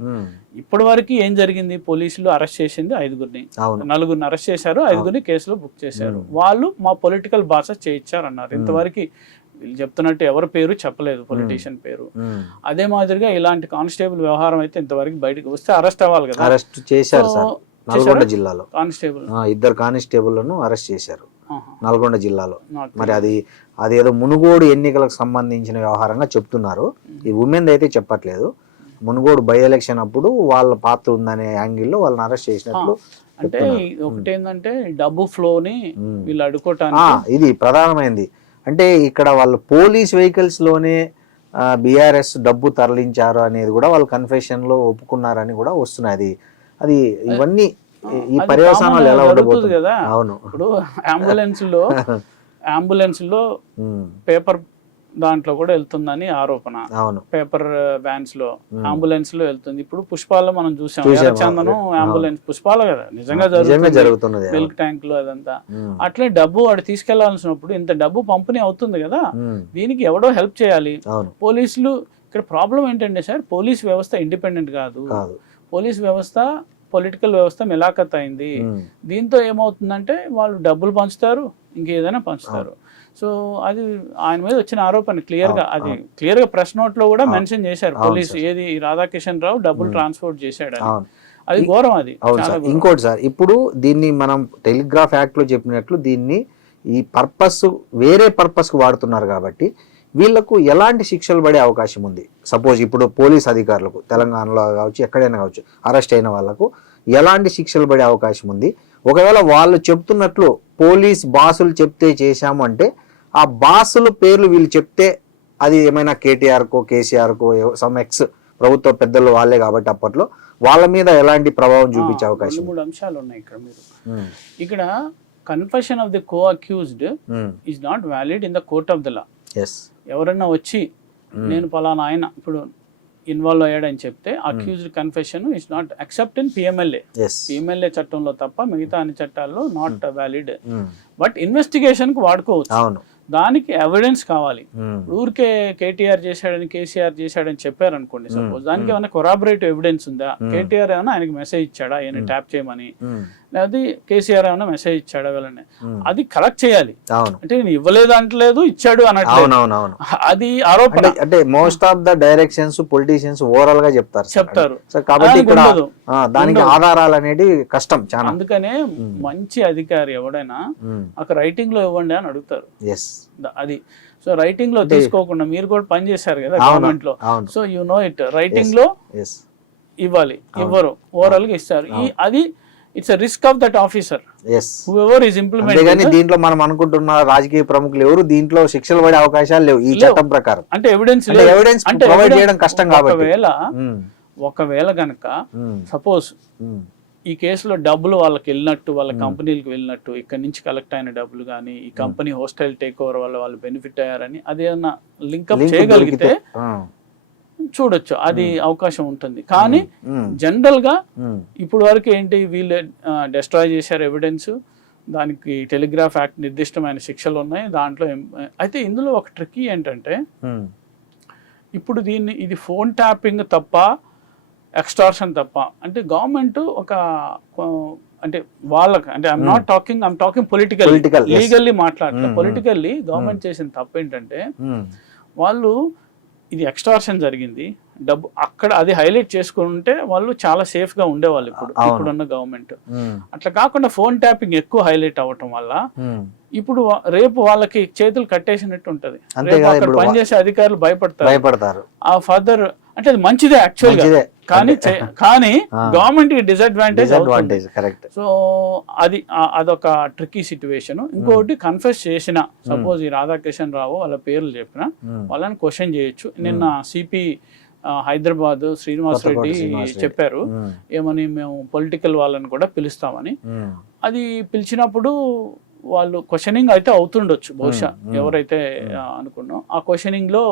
ఇప్పటి వరకు ఏం జరిగింది? పోలీసులు అరెస్ట్ చేసింది 5గురిని, 4గురిని అరెస్ట్ చేశారు, 5గురిని కేసులో బుక్ చేశారు. వాళ్ళు మా పొలిటికల్ బాస చేయించారు అన్నారు. ఇంతవరకు వీళ్ళు చెప్తున్నట్టు ఎవరి పేరు చెప్పలేదు, పొలిటీషియన్ పేరు. అదే మాదిరిగా ఇలాంటి కానిస్టేబుల్ వ్యవహారం అయితే ఇంతవరకు బయటకు వస్తే అరెస్ట్ అవ్వాలి కదా. అరెస్ట్ చేశారు నల్గొండ జిల్లాలో కానిస్టేబుల్, 2 కానిస్టేబుల్లను అరెస్ట్ చేశారు నల్గొండ జిల్లాలో. మరి అది ఏదో మునుగోడు ఎన్నికలకు సంబంధించిన వ్యవహారంగా చెప్తున్నారు. ఈ ఉమెన్ అయితే చెప్పట్లేదు. మునుగోడు బై ఎలక్షన్ అప్పుడు వాళ్ళ పాత్ర ఉందనే యాంగిల్లో వాళ్ళని అరెస్ట్ చేసినట్లు. అంటే ఒకటేందంటే డబ్బు ఫ్లోని వీళ్ళు అడుకోవటానికి ఇది ప్రధానమైంది. అంటే ఇక్కడ వాళ్ళు పోలీస్ వెహికల్స్ లోనే బీఆర్ఎస్ డబ్బు తరలించారు అనేది కూడా వాళ్ళు కన్ఫెషన్ లో ఒప్పుకున్నారని కూడా వస్తున్నాయి. అది ఇవన్నీ ఈ పర్యవసానాలు ఎలా ఉండబోతుంది కదా. అవును, ఇప్పుడు అంబులెన్స్ లో పేపర్ దాంట్లో కూడా వెళ్తుందని ఆరోపణ. అవును, పేపర్ వ్యాన్స్ లో, అంబులెన్స్ లో వెళ్తుంది. ఇప్పుడు పుష్పాల్లో మనం చూసాం, ఎర్రచందనం అంబులెన్స్ పుష్పాలు కదా, నిజంగా జరుగుతుంది మిల్క్ ట్యాంక్ లో అదంతా. అట్లే డబ్బు వాడు తీసుకెళ్లాల్సినప్పుడు ఇంత డబ్బు పంపిణీ అవుతుంది కదా, దీనికి ఎవడో హెల్ప్ చేయాలి. పోలీసులు ఇక్కడ ప్రాబ్లం ఏంటంటే సార్, పోలీస్ వ్యవస్థ ఇండిపెండెంట్ కాదు. పోలీస్ వ్యవస్థ పొలిటికల్ వ్యవస్థ మిలాఖత్ అయింది. దీంతో ఏమవుతుందంటే వాళ్ళు డబ్బులు పంచుతారు, ఇంకేదైనా పంచుతారు. సో అది ఆయన మీద వచ్చిన ఆరోపణ క్లియర్గా, అది క్లియర్గా ప్రెస్ నోట్ లో కూడా మెన్షన్ చేశారు పోలీసు. ఏది రాధాకిషన్ రావు డబ్బులు ట్రాన్స్పోర్ట్ చేశాడు, అది ఘోరం. అది ఇంకోటి సార్, ఇప్పుడు దీన్ని మనం టెలిగ్రాఫ్ యాక్ట్ లో చెప్పినట్లు దీన్ని ఈ పర్పస్ వేరే పర్పస్ కు వాడుతున్నారు కాబట్టి వీళ్లకు ఎలాంటి శిక్షలు పడే అవకాశం ఉంది? సపోజ్ ఇప్పుడు పోలీస్ అధికారులకు తెలంగాణలో కావచ్చు, ఎక్కడైనా కావచ్చు, అరెస్ట్ అయిన వాళ్లకు ఎలాంటి శిక్షలు పడే అవకాశం ఉంది? ఒకవేళ వాళ్ళు చెప్తున్నట్లు పోలీస్ బాసులు చెప్తే చేశాము అంటే ఆ బాసుల పేర్లు వీళ్ళు చెప్తే అది ఏమైనా కేటీఆర్కో కేసీఆర్కో సమ్ ఎక్స్ ప్రభుత్వ పెద్దలు వాళ్ళే కాబట్టి అప్పట్లో వాళ్ళ మీద ఎలాంటి ప్రభావం చూపించే అవకాశం? 3 అంశాలు ఉన్నాయి ఇక్కడ. మీరు ఇక్కడ confession of the co accused is not valid in the court of the law. ఎవరన్నా వచ్చి నేను పలానా ఆయన ఇప్పుడు ఇన్వాల్వ్ అయ్యాడని చెప్తే accused confession is not accept in PMLA చట్టంలో తప్ప మిగతా అన్ని చట్టాల్లో నాట్ వ్యాలిడ్. బట్ ఇన్వెస్టిగేషన్ కు వాడుకోవచ్చు. దానికి ఎవిడెన్స్ కావాలి. ఊరికే కేటీఆర్ చేశాడని కేసీఆర్ చేశాడని చెప్పారు అనుకోండి, సపోజ్ దానికి ఏమైనా కొరాబరేటివ్ ఎవిడెన్స్ ఉందా? కేటీఆర్ ఏమైనా ఆయనకి మెసేజ్ ఇచ్చాడా ఈయన ట్యాప్ చేయమని, లేదా కేసీఆర్ ఏమైనా మెసేజ్ ఇచ్చాడా వీళ్ళని, అది కలెక్ట్ చేయాలి. అంటే నేను ఇవ్వలేదు అంటలేదు, ఇచ్చాడు అన్నట్టు, అది ఆరోపణ. అంటే most of the directions politicians overall గా చెప్తారు కాబట్టి దానికి ఆధారాలు అనేది కష్టం చాలా. అందుకనే మంచి అధికారి ఎవడైనా అక్కడ రైటింగ్ లో ఇవ్వండి అని అడుగుతారు. అది సో రైటింగ్ లో తీసుకోకుండా, మీరు కూడా పని చేశారు కదా గవర్నమెంట్ లో, so you know it, writing లో ఇవ్వాలి, ఇవ్వరు, ఓవరాల్ గా ఇస్తారు. అది it's a risk of that officer whoever is implementing. దీంట్లో మనం అనుకుంటున్న రాజకీయ ప్రముఖులు ఎవరు దీంట్లో శిక్షలు పడే అవకాశాలు లేవు ఈ చట్టం ప్రకారం. అంటే ఎవిడెన్స్ ప్రొవైడ్ చేయడం కష్టం కాబట్టి. ఒకవేళ గనక సపోజ్ ఈ కేసులో డబ్బులు వాళ్ళకి వెళ్ళినట్టు, వాళ్ళ కంపెనీలకు వెళ్ళినట్టు, ఇక్కడ నుంచి కలెక్ట్ అయిన డబ్బులు కానీ ఈ కంపెనీ హోస్టైల్ టేక్ ఓవర్ వల్ల వాళ్ళు బెనిఫిట్ అయ్యారని అదేమన్నా లింకప్ చేయగలిగితే చూడొచ్చు, అది అవకాశం ఉంటుంది. కానీ జనరల్ గా ఇప్పుడు వరకు ఏంటి, వీళ్ళు డిస్ట్రాయ్ చేశారు ఎవిడెన్స్, దానికి టెలిగ్రాఫ్ యాక్ట్ నిర్దిష్టమైన శిక్షలు ఉన్నాయి దాంట్లో. అయితే ఇందులో ఒక ట్రిక్కీ ఏంటంటే, ఇప్పుడు ఇది ఫోన్ ట్యాపింగ్ తప్ప, ఎక్స్టార్షన్ తప్ప అంటే గవర్నమెంట్ ఒక అంటే వాళ్ళకి, అంటే ఐఎమ్ టాకింగ్ పొలిటికల్, లీగల్లీ మాట్లాడలేదు, పొలిటికల్లీ గవర్నమెంట్ చేసిన తప్పు ఏంటంటే, వాళ్ళు ఇది ఎక్స్టార్షన్ జరిగింది, డబ్బు అక్కడ అది హైలైట్ చేసుకుంటే వాళ్ళు చాలా సేఫ్ గా ఉండేవాళ్ళు ఇప్పుడున్న గవర్నమెంట్. అట్లా కాకుండా ఫోన్ ట్యాపింగ్ ఎక్కువ హైలైట్ అవ్వటం వల్ల ఇప్పుడు రేపు వాళ్ళకి చేతులు కట్టేసినట్టు ఉంటది. అక్కడ పనిచేసే అధికారులు భయపడతారు. ఆ ఫర్దర్ అంటే అది మంచిదే యాక్చువల్ గా, కానీ గవర్నమెంట్ కి డిసడ్వాంటేజ్. సో అదొక ట్రిక్కీ సిచ్యువేషన్. ఇంకోటి, కన్ఫెస్ చేసిన సపోజ్ ఈ రాధాకిషన్ రావు వాళ్ళ పేర్లు చెప్పిన వాళ్ళని క్వశ్చన్ చేయొచ్చు. నిన్న సిపి హైదరాబాద్ శ్రీనివాస్ రెడ్డి చెప్పారు ఏమని, మేము పొలిటికల్ వాళ్ళని కూడా పిలుస్తామని. అది పిలిచినప్పుడు వాళ్ళు క్వశ్చనింగ్ అయితే అవుతుండొచ్చు బహుశా, ఎవరైతే అనుకున్నాం ఆ క్వశ్చనింగ్ లో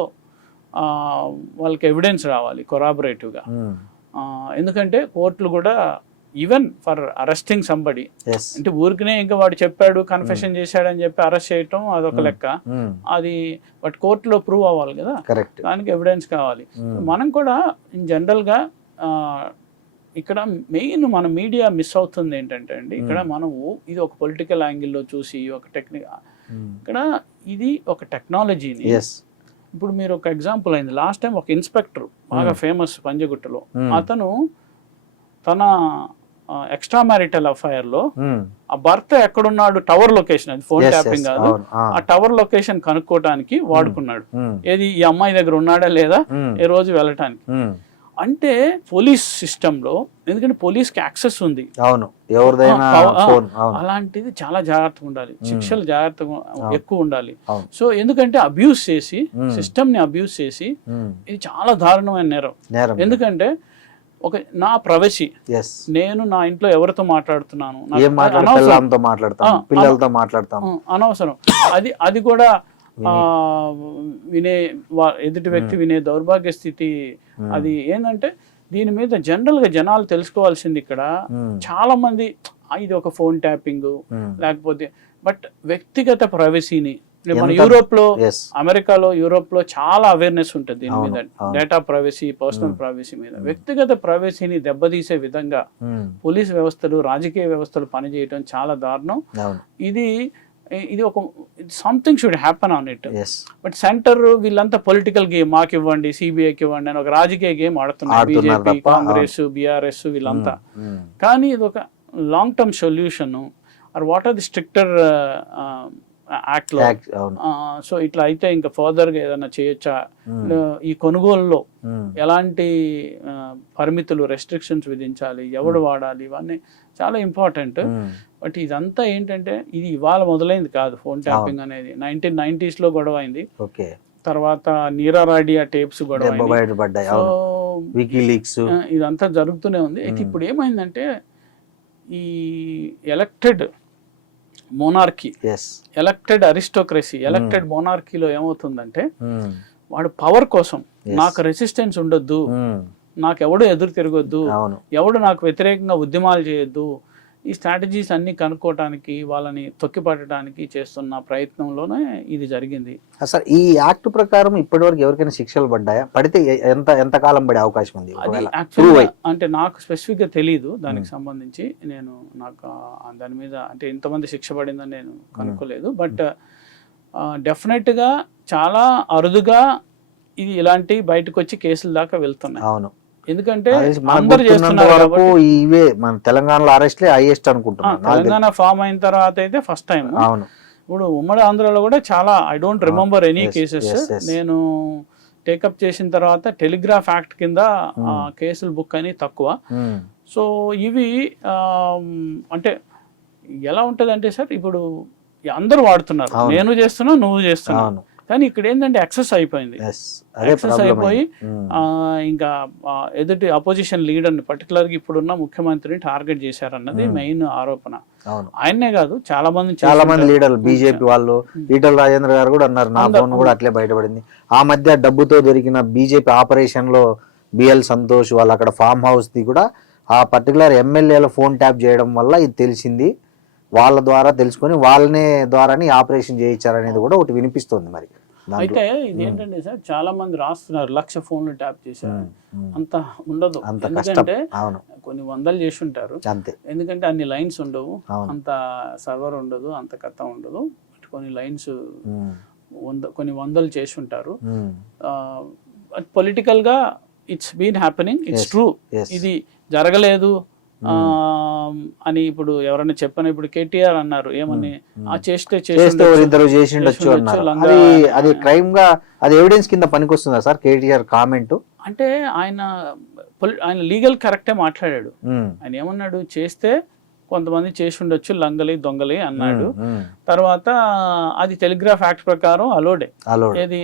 వాళ్ళకి ఎవిడెన్స్ రావాలి కొరాబరేటివ్గా. ఎందుకంటే కోర్టులు కూడా ఈవెన్ ఫర్ అరెస్టింగ్ సంబడి, అంటే ఊరికనే ఇంకా వాడు చెప్పాడు కన్ఫెషన్ చేశాడని చెప్పి అరెస్ట్ చేయటం అదొక లెక్క, అది బట్ కోర్టులో ప్రూవ్ అవ్వాలి కదా, దానికి ఎవిడెన్స్ కావాలి. మనం కూడా ఇన్ జనరల్గా ఇక్కడ మెయిన్ మన మీడియా మిస్ అవుతుంది ఏంటంటే అండి, ఇక్కడ మనము ఇది ఒక పొలిటికల్ యాంగిల్లో చూసి ఒక టెక్నిక్, ఇక్కడ ఇది ఒక టెక్నాలజీని. ఇప్పుడు మీరు ఒక ఎగ్జాంపుల్ అయింది, లాస్ట్ టైం ఒక ఇన్స్పెక్టర్ బాగా ఫేమస్ పంజగుట్టలో, అతను తన ఎక్స్ట్రా మ్యారిటల్ అఫైర్ లో ఆ భర్త ఎక్కడున్నాడు, టవర్ లొకేషన్, అది ఫోన్ ట్యాపింగ్ కాదు, ఆ టవర్ లొకేషన్ కనుక్కోవడానికి వాడుకున్నాడు. ఏది ఈ అమ్మాయి దగ్గర ఉన్నాడా లేదా ఏ రోజు వెళ్ళటానికి. అంటే పోలీస్ సిస్టమ్ లో, ఎందుకంటే పోలీస్ కి యాక్సెస్ ఉంది, అలాంటిది చాలా జాగ్రత్తగా ఉండాలి, శిక్షలు జాగ్రత్తగా ఎక్కువ ఉండాలి. సో ఎందుకంటే అబ్యూస్ చేసి, సిస్టమ్ ని అబ్యూస్ చేసి, ఇది చాలా దారుణమైన నేరం. ఎందుకంటే ఒక నా ప్రైవసీ, నేను నా ఇంట్లో ఎవరితో మాట్లాడుతున్నాను, అనవసరం, అది కూడా ఎదుటి వ్యక్తి వినే దౌర్భాగ్య స్థితి. అది ఏంటంటే దీని మీద జనరల్ గా జనాలు తెలుసుకోవాల్సింది, ఇక్కడ చాలా మంది ఇది ఒక ఫోన్ ట్యాపింగ్ లేకపోతే, బట్ వ్యక్తిగత ప్రైవసీని మన యూరోప్ లో, అమెరికాలో, యూరోప్ లో చాలా అవేర్నెస్ ఉంటుంది దీని మీద, డేటా ప్రైవసీ, పర్సనల్ ప్రైవసీ మీద. వ్యక్తిగత ప్రైవసీని దెబ్బతీసే విధంగా పోలీస్ వ్యవస్థలు, రాజకీయ వ్యవస్థలు పనిచేయటం చాలా దారుణం. ఇది ఒక something should happen on it. But centre వీళ్ళంతా పొలిటికల్ గేమ్, మాకు ఇవ్వండి, సిబిఐకి ఇవ్వండి అని ఒక రాజకీయ గేమ్ ఆడుతున్నారు, బీజేపీ, కాంగ్రెస్, బీఆర్ఎస్ వీళ్ళంతా. కానీ ఇది ఒక long term solution, or what are the stricter act లో. సో ఇట్లా అయితే ఇంకా ఫర్దర్ గా ఏదైనా చేయొచ్చా, ఈ కొనుగోలులో ఎలాంటి పరిమితులు, రెస్ట్రిక్షన్స్ విధించాలి, ఎవడు వాడాలి, ఇవన్నీ చాలా ఇంపార్టెంట్. బట్ ఇదంతా ఏంటంటే ఇది ఇవాళ మొదలైంది కాదు, ఫోన్ ట్యాపింగ్ అనేది 1990s లో గొడవ అయింది, తర్వాత నీరారాడియా టేప్స్ గొడవ, ఇదంతా జరుగుతూనే ఉంది. అయితే ఇప్పుడు ఏమైందంటే ఈ elected monarchy, elected aristocracy, elected మోనార్కీలో ఏమవుతుందంటే వాడు పవర్ కోసం, నాకు రెసిస్టెన్స్ ఉండొద్దు, నాకు ఎవడు ఎదురు తిరగొద్దు, ఎవడు నాకు వ్యతిరేకంగా ఉద్యమాలు చేయొద్దు, ఈ స్ట్రాటజీస్ అన్ని కనుక్కోవటానికి, వాళ్ళని తొక్కిపట్టడానికి చేస్తున్న ప్రయత్నంలోనే ఇది జరిగింది. సార్, ఈ యాక్ట్ ప్రకారం ఇప్పటివరకు ఎవరికైనా శిక్షలు పడ్డాయా? పడితే ఎంత కాలం పడే అవకాశం ఉంది? అంటే నాకు స్పెసిఫిక్ గా తెలీదు దానికి సంబంధించి, నేను నాకు దాని మీద అంటే ఇంతమంది శిక్ష పడిందని నేను కనుక్కోలేదు. బట్ డెఫినెట్ గా చాలా అరుదుగా ఇది ఇలాంటి బయటకు వచ్చి కేసుల దాకా వెళ్తున్నాయి. అవును, ఎందుకంటే అందరు చేస్తున్నారు. ఇవే మన తెలంగాణలో అరెస్ట్లే హైయెస్ట్ అనుకుంటున్నాను. తెలంగాణ ఫామ్ అయిన తర్వాత అయితే ఫస్ట్ టైం. అవును, ఇప్పుడు ఉమ్మడి ఆంధ్రాలో కూడా చాలా, I don't remember any cases. నేను టేకప్ చేసిన తర్వాత టెలిగ్రాఫ్ యాక్ట్ కింద కేసులు బుక్ అని తక్కువ. సో ఇవి అంటే ఎలా ఉంటది అంటే సార్, ఇప్పుడు అందరూ వాడుతున్నారు, నేను చేస్తున్నా, నువ్వు చేస్తున్నావు, కానీ ఇక్కడ ఏంటంటే ఎక్సెస్ అయిపోయింది. ఎక్సెస్ అయిపోయి ఇంకా ఎదుటి అపోజిషన్ లీడర్ని పర్టికులర్గా ఇప్పుడున్న ముఖ్యమంత్రిని టార్గెట్ చేశారన్నది మెయిన్ ఆరోపణ. ఆయన్నే కాదు చాలా మంది లీడర్లు బీజేపీ వాళ్ళు, ఈటల రాజేంద్ర గారు కూడా అన్నారు, నా ఫోన్ కూడా అట్లే బయటపడింది. ఆ మధ్య డబ్బుతో దొరికిన బీజేపీ ఆపరేషన్ లో బిఎల్ సంతోష్ వాళ్ళు అక్కడ ఫామ్ హౌస్ ది కూడా ఆ పర్టికులర్ ఎమ్మెల్యేల ఫోన్ ట్యాప్ చేయడం వల్ల ఇది తెలిసింది. వాళ్ళ ద్వారా తెలుసుకొని వాళ్ళనే ద్వారానే ఆపరేషన్ చేయించారనేది కూడా ఒకటి వినిపిస్తుంది. మరి అయితే ఇదేంటంటే సార్ చాలా మంది రాస్తున్నారు 1,00,000 ఫోన్లు ట్యాప్ చేశారు. అంత ఉండదు, ఎందుకంటే కొన్ని వందలు చేసి ఉంటారు. ఎందుకంటే అన్ని లైన్స్ ఉండవు, అంత సర్వర్ ఉండదు, అంత కథ ఉండదు. కొన్ని లైన్స్ కొన్ని వందలు చేసి ఉంటారు. పొలిటికల్ గా it's been happening, it's true. ఇది జరగలేదు అని ఇప్పుడు ఎవరైనా చెప్పని, ఇప్పుడు కేటీఆర్ అన్నారు ఏమని, ఆ చేస్తే ఇద్దరు చేసిండొచ్చు అన్నారు. అది క్రైమ్ గా, అది ఎవిడెన్స్ కింద పనికొస్తుందా సార్ కేటీఆర్ కామెంట్? అంటే ఆయన లీగల్ కరెక్టే మాట్లాడాడు. ఆయన ఏమన్నాడు, చేస్తే కొంతమంది చేసి ఉండొచ్చు లంగలి దొంగలి అన్నాడు. తర్వాత అది టెలిగ్రాఫ్ యాక్ట్ ప్రకారం అలోడే. ఏది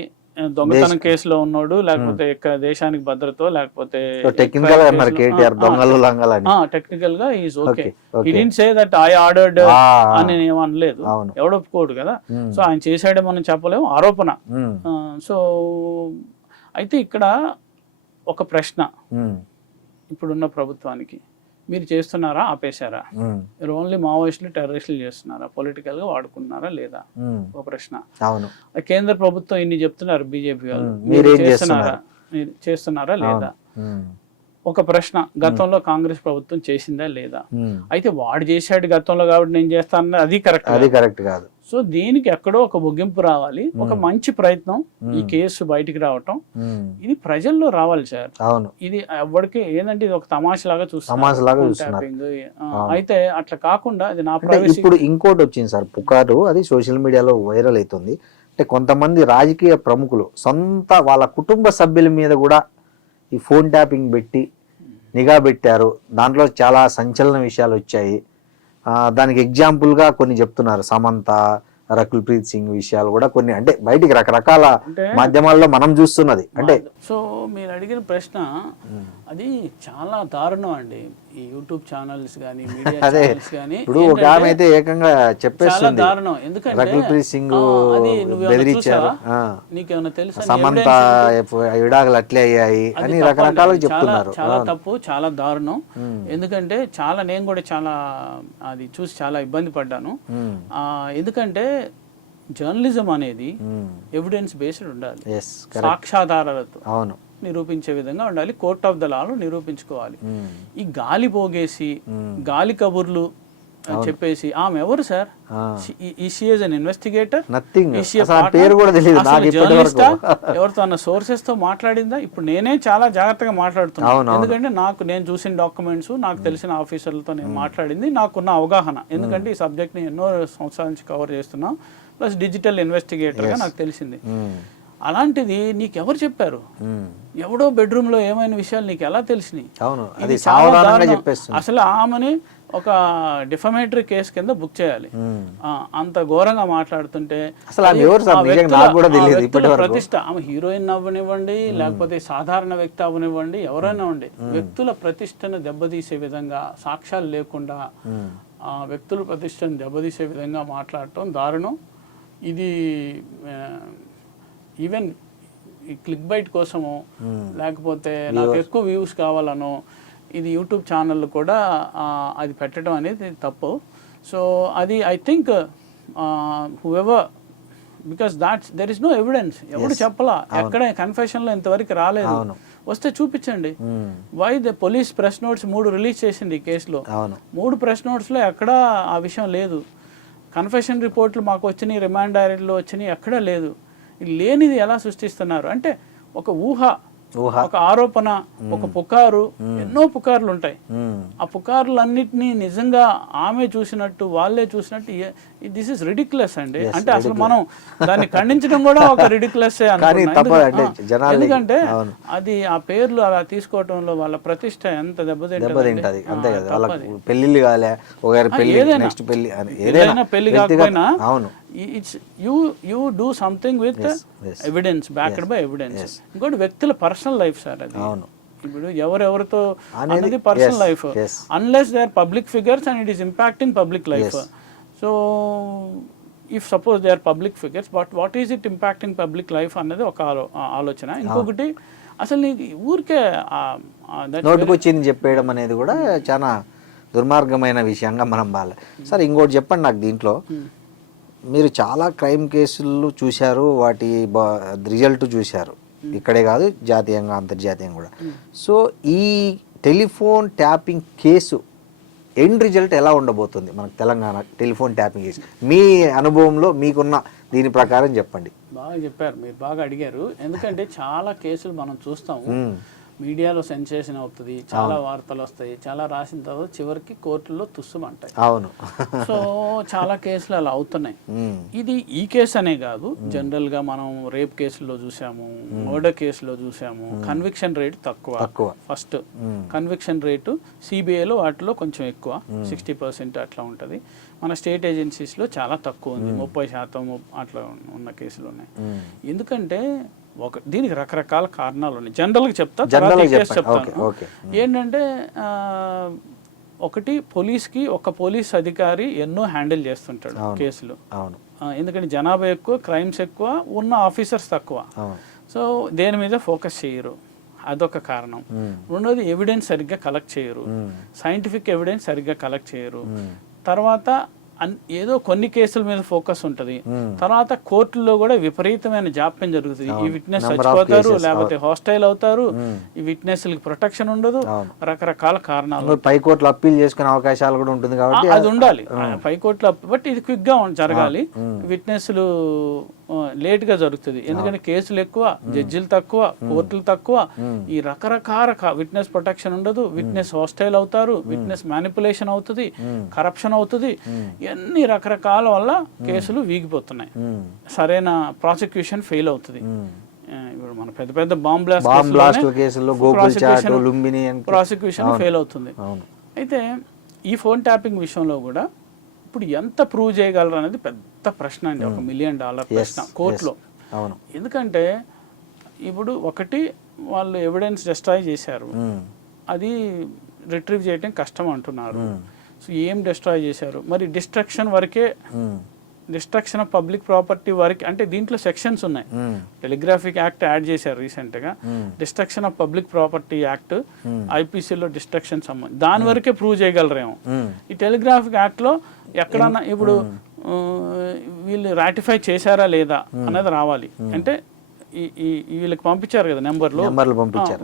దొంగతనం కేసులో ఉన్నాడు, లేకపోతే దేశానికి భద్రత, లేకపోతే టెక్నికల్ గా is okay. He didn't say that I ordered అని ఏమనలేదు, ఎవడో ఒప్పుకోడు కదా. సో ఆయన చేసాడే మనం చెప్పలేము, ఆరోపణ. సో అయితే ఇక్కడ ఒక ప్రశ్న ఇప్పుడున్న ప్రభుత్వానికి, మీరు చేస్తున్నారా, ఆపేశారా? మీరు ఓన్లీ మావోయిస్టులు టెర్రరిస్టులు చేస్తున్నారా, పొలిటికల్ గా వాడుకున్నారా లేదా? ఒక ప్రశ్న. కేంద్ర ప్రభుత్వం ఇన్ని చెప్తున్నారు, బీజేపీ వాళ్ళు మీరు చేస్తున్నారా లేదా? ఒక ప్రశ్న, గతంలో కాంగ్రెస్ ప్రభుత్వం చేసిందా లేదా? అయితే వాడు చేశాడు గతంలో కాబట్టి నేను చేస్తాను, అది కరెక్ట్ కాదు. సో దీనికి ఎక్కడో ఒక ముగింపు రావాలి, ఒక మంచి ప్రయత్నం, ఈ కేసు బయటికి రావటం, ఇది ప్రజల్లో రావాలి సార్. ఇది ఎవరికి ఏంటంటే ఇది ఒక తమాషలాగా చూస్తున్నారు. అయితే అట్లా కాకుండా అది నా ప్రైవసీ. ఇప్పుడు ఇంకోటి వచ్చింది సార్ పుకారు, అది సోషల్ మీడియాలో వైరల్ అవుతుంది. అంటే కొంతమంది రాజకీయ ప్రముఖులు సొంత వాళ్ళ కుటుంబ సభ్యుల మీద కూడా ఈ ఫోన్ ట్యాపింగ్ పెట్టి నిఘా పెట్టారు. దాంట్లో చాలా సంచలన విషయాలు వచ్చాయి. దానికి ఎగ్జాంపుల్గా కొన్ని చెప్తున్నారు, సమంత, రకుల్ ప్రీత్ సింగ్ విషయాలు కూడా కొన్ని, అంటే బయటికి రకరకాల మాధ్యమాల్లో మనం చూస్తున్నది. అంటే సో మీరు అడిగిన ప్రశ్న అది చాలా దారుణం అండి. ఈ యూట్యూబ్ ఛానల్స్ కానీ మీడియా ఛానల్స్ కానీ ఇప్పుడు ఒక ఆమె అయితే ఏకంగా చెప్పేస్తుంది, దారుణం. ఎందుకంటే రకుల్ ప్రీత్ సింగ్ బెదిరించారు, నీకేమైనా తెలుసా, సమంత విడాకులు అట్లే అయ్యాయి అని రకరకాలుగా చెప్తున్నారు. చాలా తప్పు, చాలా దారుణం. ఎందుకంటే నేను కూడా చాలా అది చూసి చాలా ఇబ్బంది పడ్డాను. ఎందుకంటే జర్నలిజం అనేది ఎవిడెన్స్ బేస్డ్ ఉండాలి, సాక్ష్యాధారాలతో నిరూపించే విధంగా ఉండాలి, కోర్ట్ ఆఫ్ ద లాలో నిరూపించుకోవాలి. ఈ గాలి పోగేసి గాలి కబుర్లు చెప్పేసి ఆమె ఎవరు సార్? ఇన్వెస్టిగేటర్, ఎవరితో అన్న సోర్సెస్ తో మాట్లాడిందా? ఇప్పుడు నేనే చాలా జాగ్రత్తగా మాట్లాడుతున్నాను, ఎందుకంటే నేను చూసిన డాక్యుమెంట్స్, నాకు తెలిసిన ఆఫీసర్లతో నేను మాట్లాడింది, నాకున్న అవగాహన. ఎందుకంటే ఈ సబ్జెక్ట్ ని ఎన్నో సంవత్సరాల నుంచి కవర్ చేస్తున్నాం, ప్లస్ డిజిటల్ ఇన్వెస్టిగేటర్ గా నాకు తెలిసింది. అలాంటిది నీకెవరు చెప్పారు? ఎవడో బెడ్రూమ్ లో ఏమైనా విషయాలు నీకు ఎలా తెలిసినాయి? అసలు ఆమెని ఒక డిఫమేటరీ కేసు కింద బుక్ చేయాలి. అంత ఘోరంగా మాట్లాడుతుంటే ప్రతిష్ట, ఆమె హీరోయిన్ అవ్వనివ్వండి, లేకపోతే సాధారణ వ్యక్తి అవ్వనివ్వండి, ఎవరైనా ఉండి వ్యక్తుల ప్రతిష్టను దెబ్బతీసే విధంగా, సాక్ష్యాలు లేకుండా వ్యక్తుల ప్రతిష్టను దెబ్బతీసే విధంగా మాట్లాడటం దారుణం. ఇది ఈవెన్ ఈ క్లిక్ బైట్ కోసమో, లేకపోతే నాకు ఎక్కువ వ్యూస్ కావాలనో, ఇది యూట్యూబ్ ఛానల్ కూడా అది పెట్టడం అనేది తప్పు. సో అది I think whoever, because there is no evidence. ఎవడు చెప్పలా, ఎక్కడ కన్ఫెషన్లో ఇంతవరకు రాలేదు. వస్తే చూపించండి. Why the police press notes 3 release చేసింది ఈ కేసులో. 3 ప్రెస్ నోట్స్లో ఎక్కడా ఆ విషయం లేదు. కన్ఫెషన్ రిపోర్ట్లు మాకు వచ్చినాయి, రిమాండ్ డైరీలో వచ్చినాయి, ఎక్కడా లేదు. లేనిది ఎలా సృష్టిస్తున్నారు అంటే ఒక ఊహ, ఒక ఆరోపణ, ఒక పుకారు. ఎన్నో పుకార్లు ఉంటాయి. ఆ పుకార్లన్నిటినీ నిజంగా ఆమె చూసినట్టు, వాళ్ళే చూసినట్టు, దిస్ ఇస్ రిడిక్యులస్ అండి. అంటే అసలు మనం దాన్ని ఖండించడం కూడా ఒక రిడిక్యులస్. ఎందుకంటే అది ఆ పేర్లు అలా తీసుకోవటంలో వాళ్ళ ప్రతిష్ట ఎంత దెబ్బతింటది. ఏదైనా పెళ్లి కాకపోయినా it's you do something with evidence, backed by evidence. ఇంకోటి వ్యక్తుల పర్సనల్ లైఫ్ సార్ అది. ఇప్పుడు ఎవరెవరితో అనేది personal life, unless they are public figures and it is impacting public life. So if suppose they are public figures, but what is it impacting public life అన్నది ఒక ఆలోచన. ఇంకొకటి అసలు నీకు ఊరికే నోటుకొచ్చింది చెప్పేయడం అనేది కూడా చాలా దుర్మార్గమైన విషయంగా మనం బాలే. సరే ఇంకోటి చెప్పండి నాకు, దీంట్లో మీరు చాలా క్రైమ్ కేసులు చూశారు, వాటి రిజల్ట్ చూశారు, ఇక్కడే కాదు జాతీయంగా అంతర్జాతీయంగా కూడా. సో ఈ telephone tapping case end result ఎలా ఉండబోతుంది మనకు తెలంగాణ టెలిఫోన్ ట్యాపింగ్ కేసు? మీ అనుభవంలో మీకున్న దీని ప్రకారం చెప్పండి. బాగా చెప్పారు, మీరు బాగా అడిగారు. ఎందుకంటే చాలా కేసులు మనం చూస్తాము, మీడియాలో సెన్సేషన్ అవుతుంది, చాలా వార్తలు వస్తాయి, చాలా రాసిన తర్వాత చివరికి కోర్టులో తుస్సుమంటాయి. అవును. సో చాలా కేసులు అలా అవుతున్నాయి. ఇది ఈ కేసు అనే కాదు, జనరల్ గా మనం రేప్ కేసుల్లో చూసాము, మర్డర్ కేసులో చూసాము. కన్విక్షన్ రేట్ తక్కువ. ఫస్ట్ కన్విక్షన్ రేటు సిబిఐలో వాటిలో కొంచెం ఎక్కువ, 60% అట్లా ఉంటుంది. మన స్టేట్ ఏజెన్సీస్లో చాలా తక్కువ ఉంది, 30% అట్లా ఉన్న కేసులు ఉన్నాయి. ఎందుకంటే దీనికి రకరకాల కారణాలు ఉన్నాయి. జనరల్గా చెప్తాను. ఏంటంటే ఒకటి, ఒక పోలీస్ అధికారి ఎన్నో హ్యాండిల్ చేస్తుంటాడు కేసులు. ఎందుకంటే జనాభా ఎక్కువ, క్రైమ్స్ ఎక్కువ, ఉన్న ఆఫీసర్స్ తక్కువ. సో దేని మీద ఫోకస్ చేయరు, అదొక కారణం. రెండోది ఎవిడెన్స్ సరిగ్గా కలెక్ట్ చేయరు, సైంటిఫిక్ ఎవిడెన్స్ సరిగ్గా కలెక్ట్ చేయరు. తర్వాత ఏదో కొన్ని కేసుల మీద ఫోకస్ ఉంటుంది. తర్వాత కోర్టుల్లో కూడా విపరీతమైన జాప్యం జరుగుతుంది. ఈ విట్నెస్ చచ్చిపోతారు, లేకపోతే హాస్టైల్ అవుతారు, ఈ విట్నెస్ ప్రొటెక్షన్ ఉండదు, రకరకాల కారణాలు. పై కోర్టులో అప్పీల్ చేసుకునే అవకాశాలు కూడా ఉంటుంది కాబట్టి అది ఉండాలి పై కోర్టులో. బట్ ఇది క్విక్ గా జరగాలి. విట్నెస్లు లేట్ గా జరుగుతుంది, ఎందుకంటే కేసులు ఎక్కువ, జడ్జిలు తక్కువ, కోర్టులు తక్కువ. ఈ రకరకాల విట్నెస్ ప్రొటెక్షన్ ఉండదు, విట్నెస్ హాస్టైల్ అవుతారు, విట్నెస్ మ్యానిపులేషన్ అవుతుంది, కరప్షన్ అవుతుంది. ఎన్ని రకరకాల వల్ల కేసులు వీగిపోతున్నాయి, సరైన ప్రాసిక్యూషన్ ఫెయిల్ అవుతుంది. ఇప్పుడు మన పెద్ద పెద్ద బాంబ్ బ్లాస్ట్ కేసుల్లో ప్రాసిక్యూషన్ ఫెయిల్ అవుతుంది. అయితే ఈ ఫోన్ ట్యాపింగ్ విషయంలో కూడా ఇప్పుడు ఎంత ప్రూవ్ చేయగలరు అనేది పెద్ద ప్రశ్న అండి, $1 మిలియన్ ప్రశ్న కోర్టులో. ఎందుకంటే ఇప్పుడు ఒకటి, వాళ్ళు ఎవిడెన్స్ డిస్ట్రాయ్ చేశారు, అది రిట్రీవ్ చేయడం కష్టం అంటున్నారు. సో ఏం డిస్ట్రాయ్ చేశారు మరి? డిస్ట్రక్షన్ వరకే, డిస్ట్రక్షన్ ఆఫ్ పబ్లిక్ ప్రాపర్టీ వరకు, అంటే దీంట్లో సెక్షన్స్ ఉన్నాయి. టెలిగ్రాఫిక్ యాక్ట్ యాడ్ చేశారు రీసెంట్ గా, destruction of public property act, ఐపీసీలో డిస్ట్రక్షన్ సంబంధించి దాని వరకే ప్రూవ్ చేయగలరేమో. ఈ టెలిగ్రాఫిక్ యాక్ట్ లో ఎక్కడన్నా ఇప్పుడు వీళ్ళు రాటిఫై చేశారా లేదా అన్నది రావాలి. అంటే వీళ్ళకి పంపించారు కదా నెంబర్లు,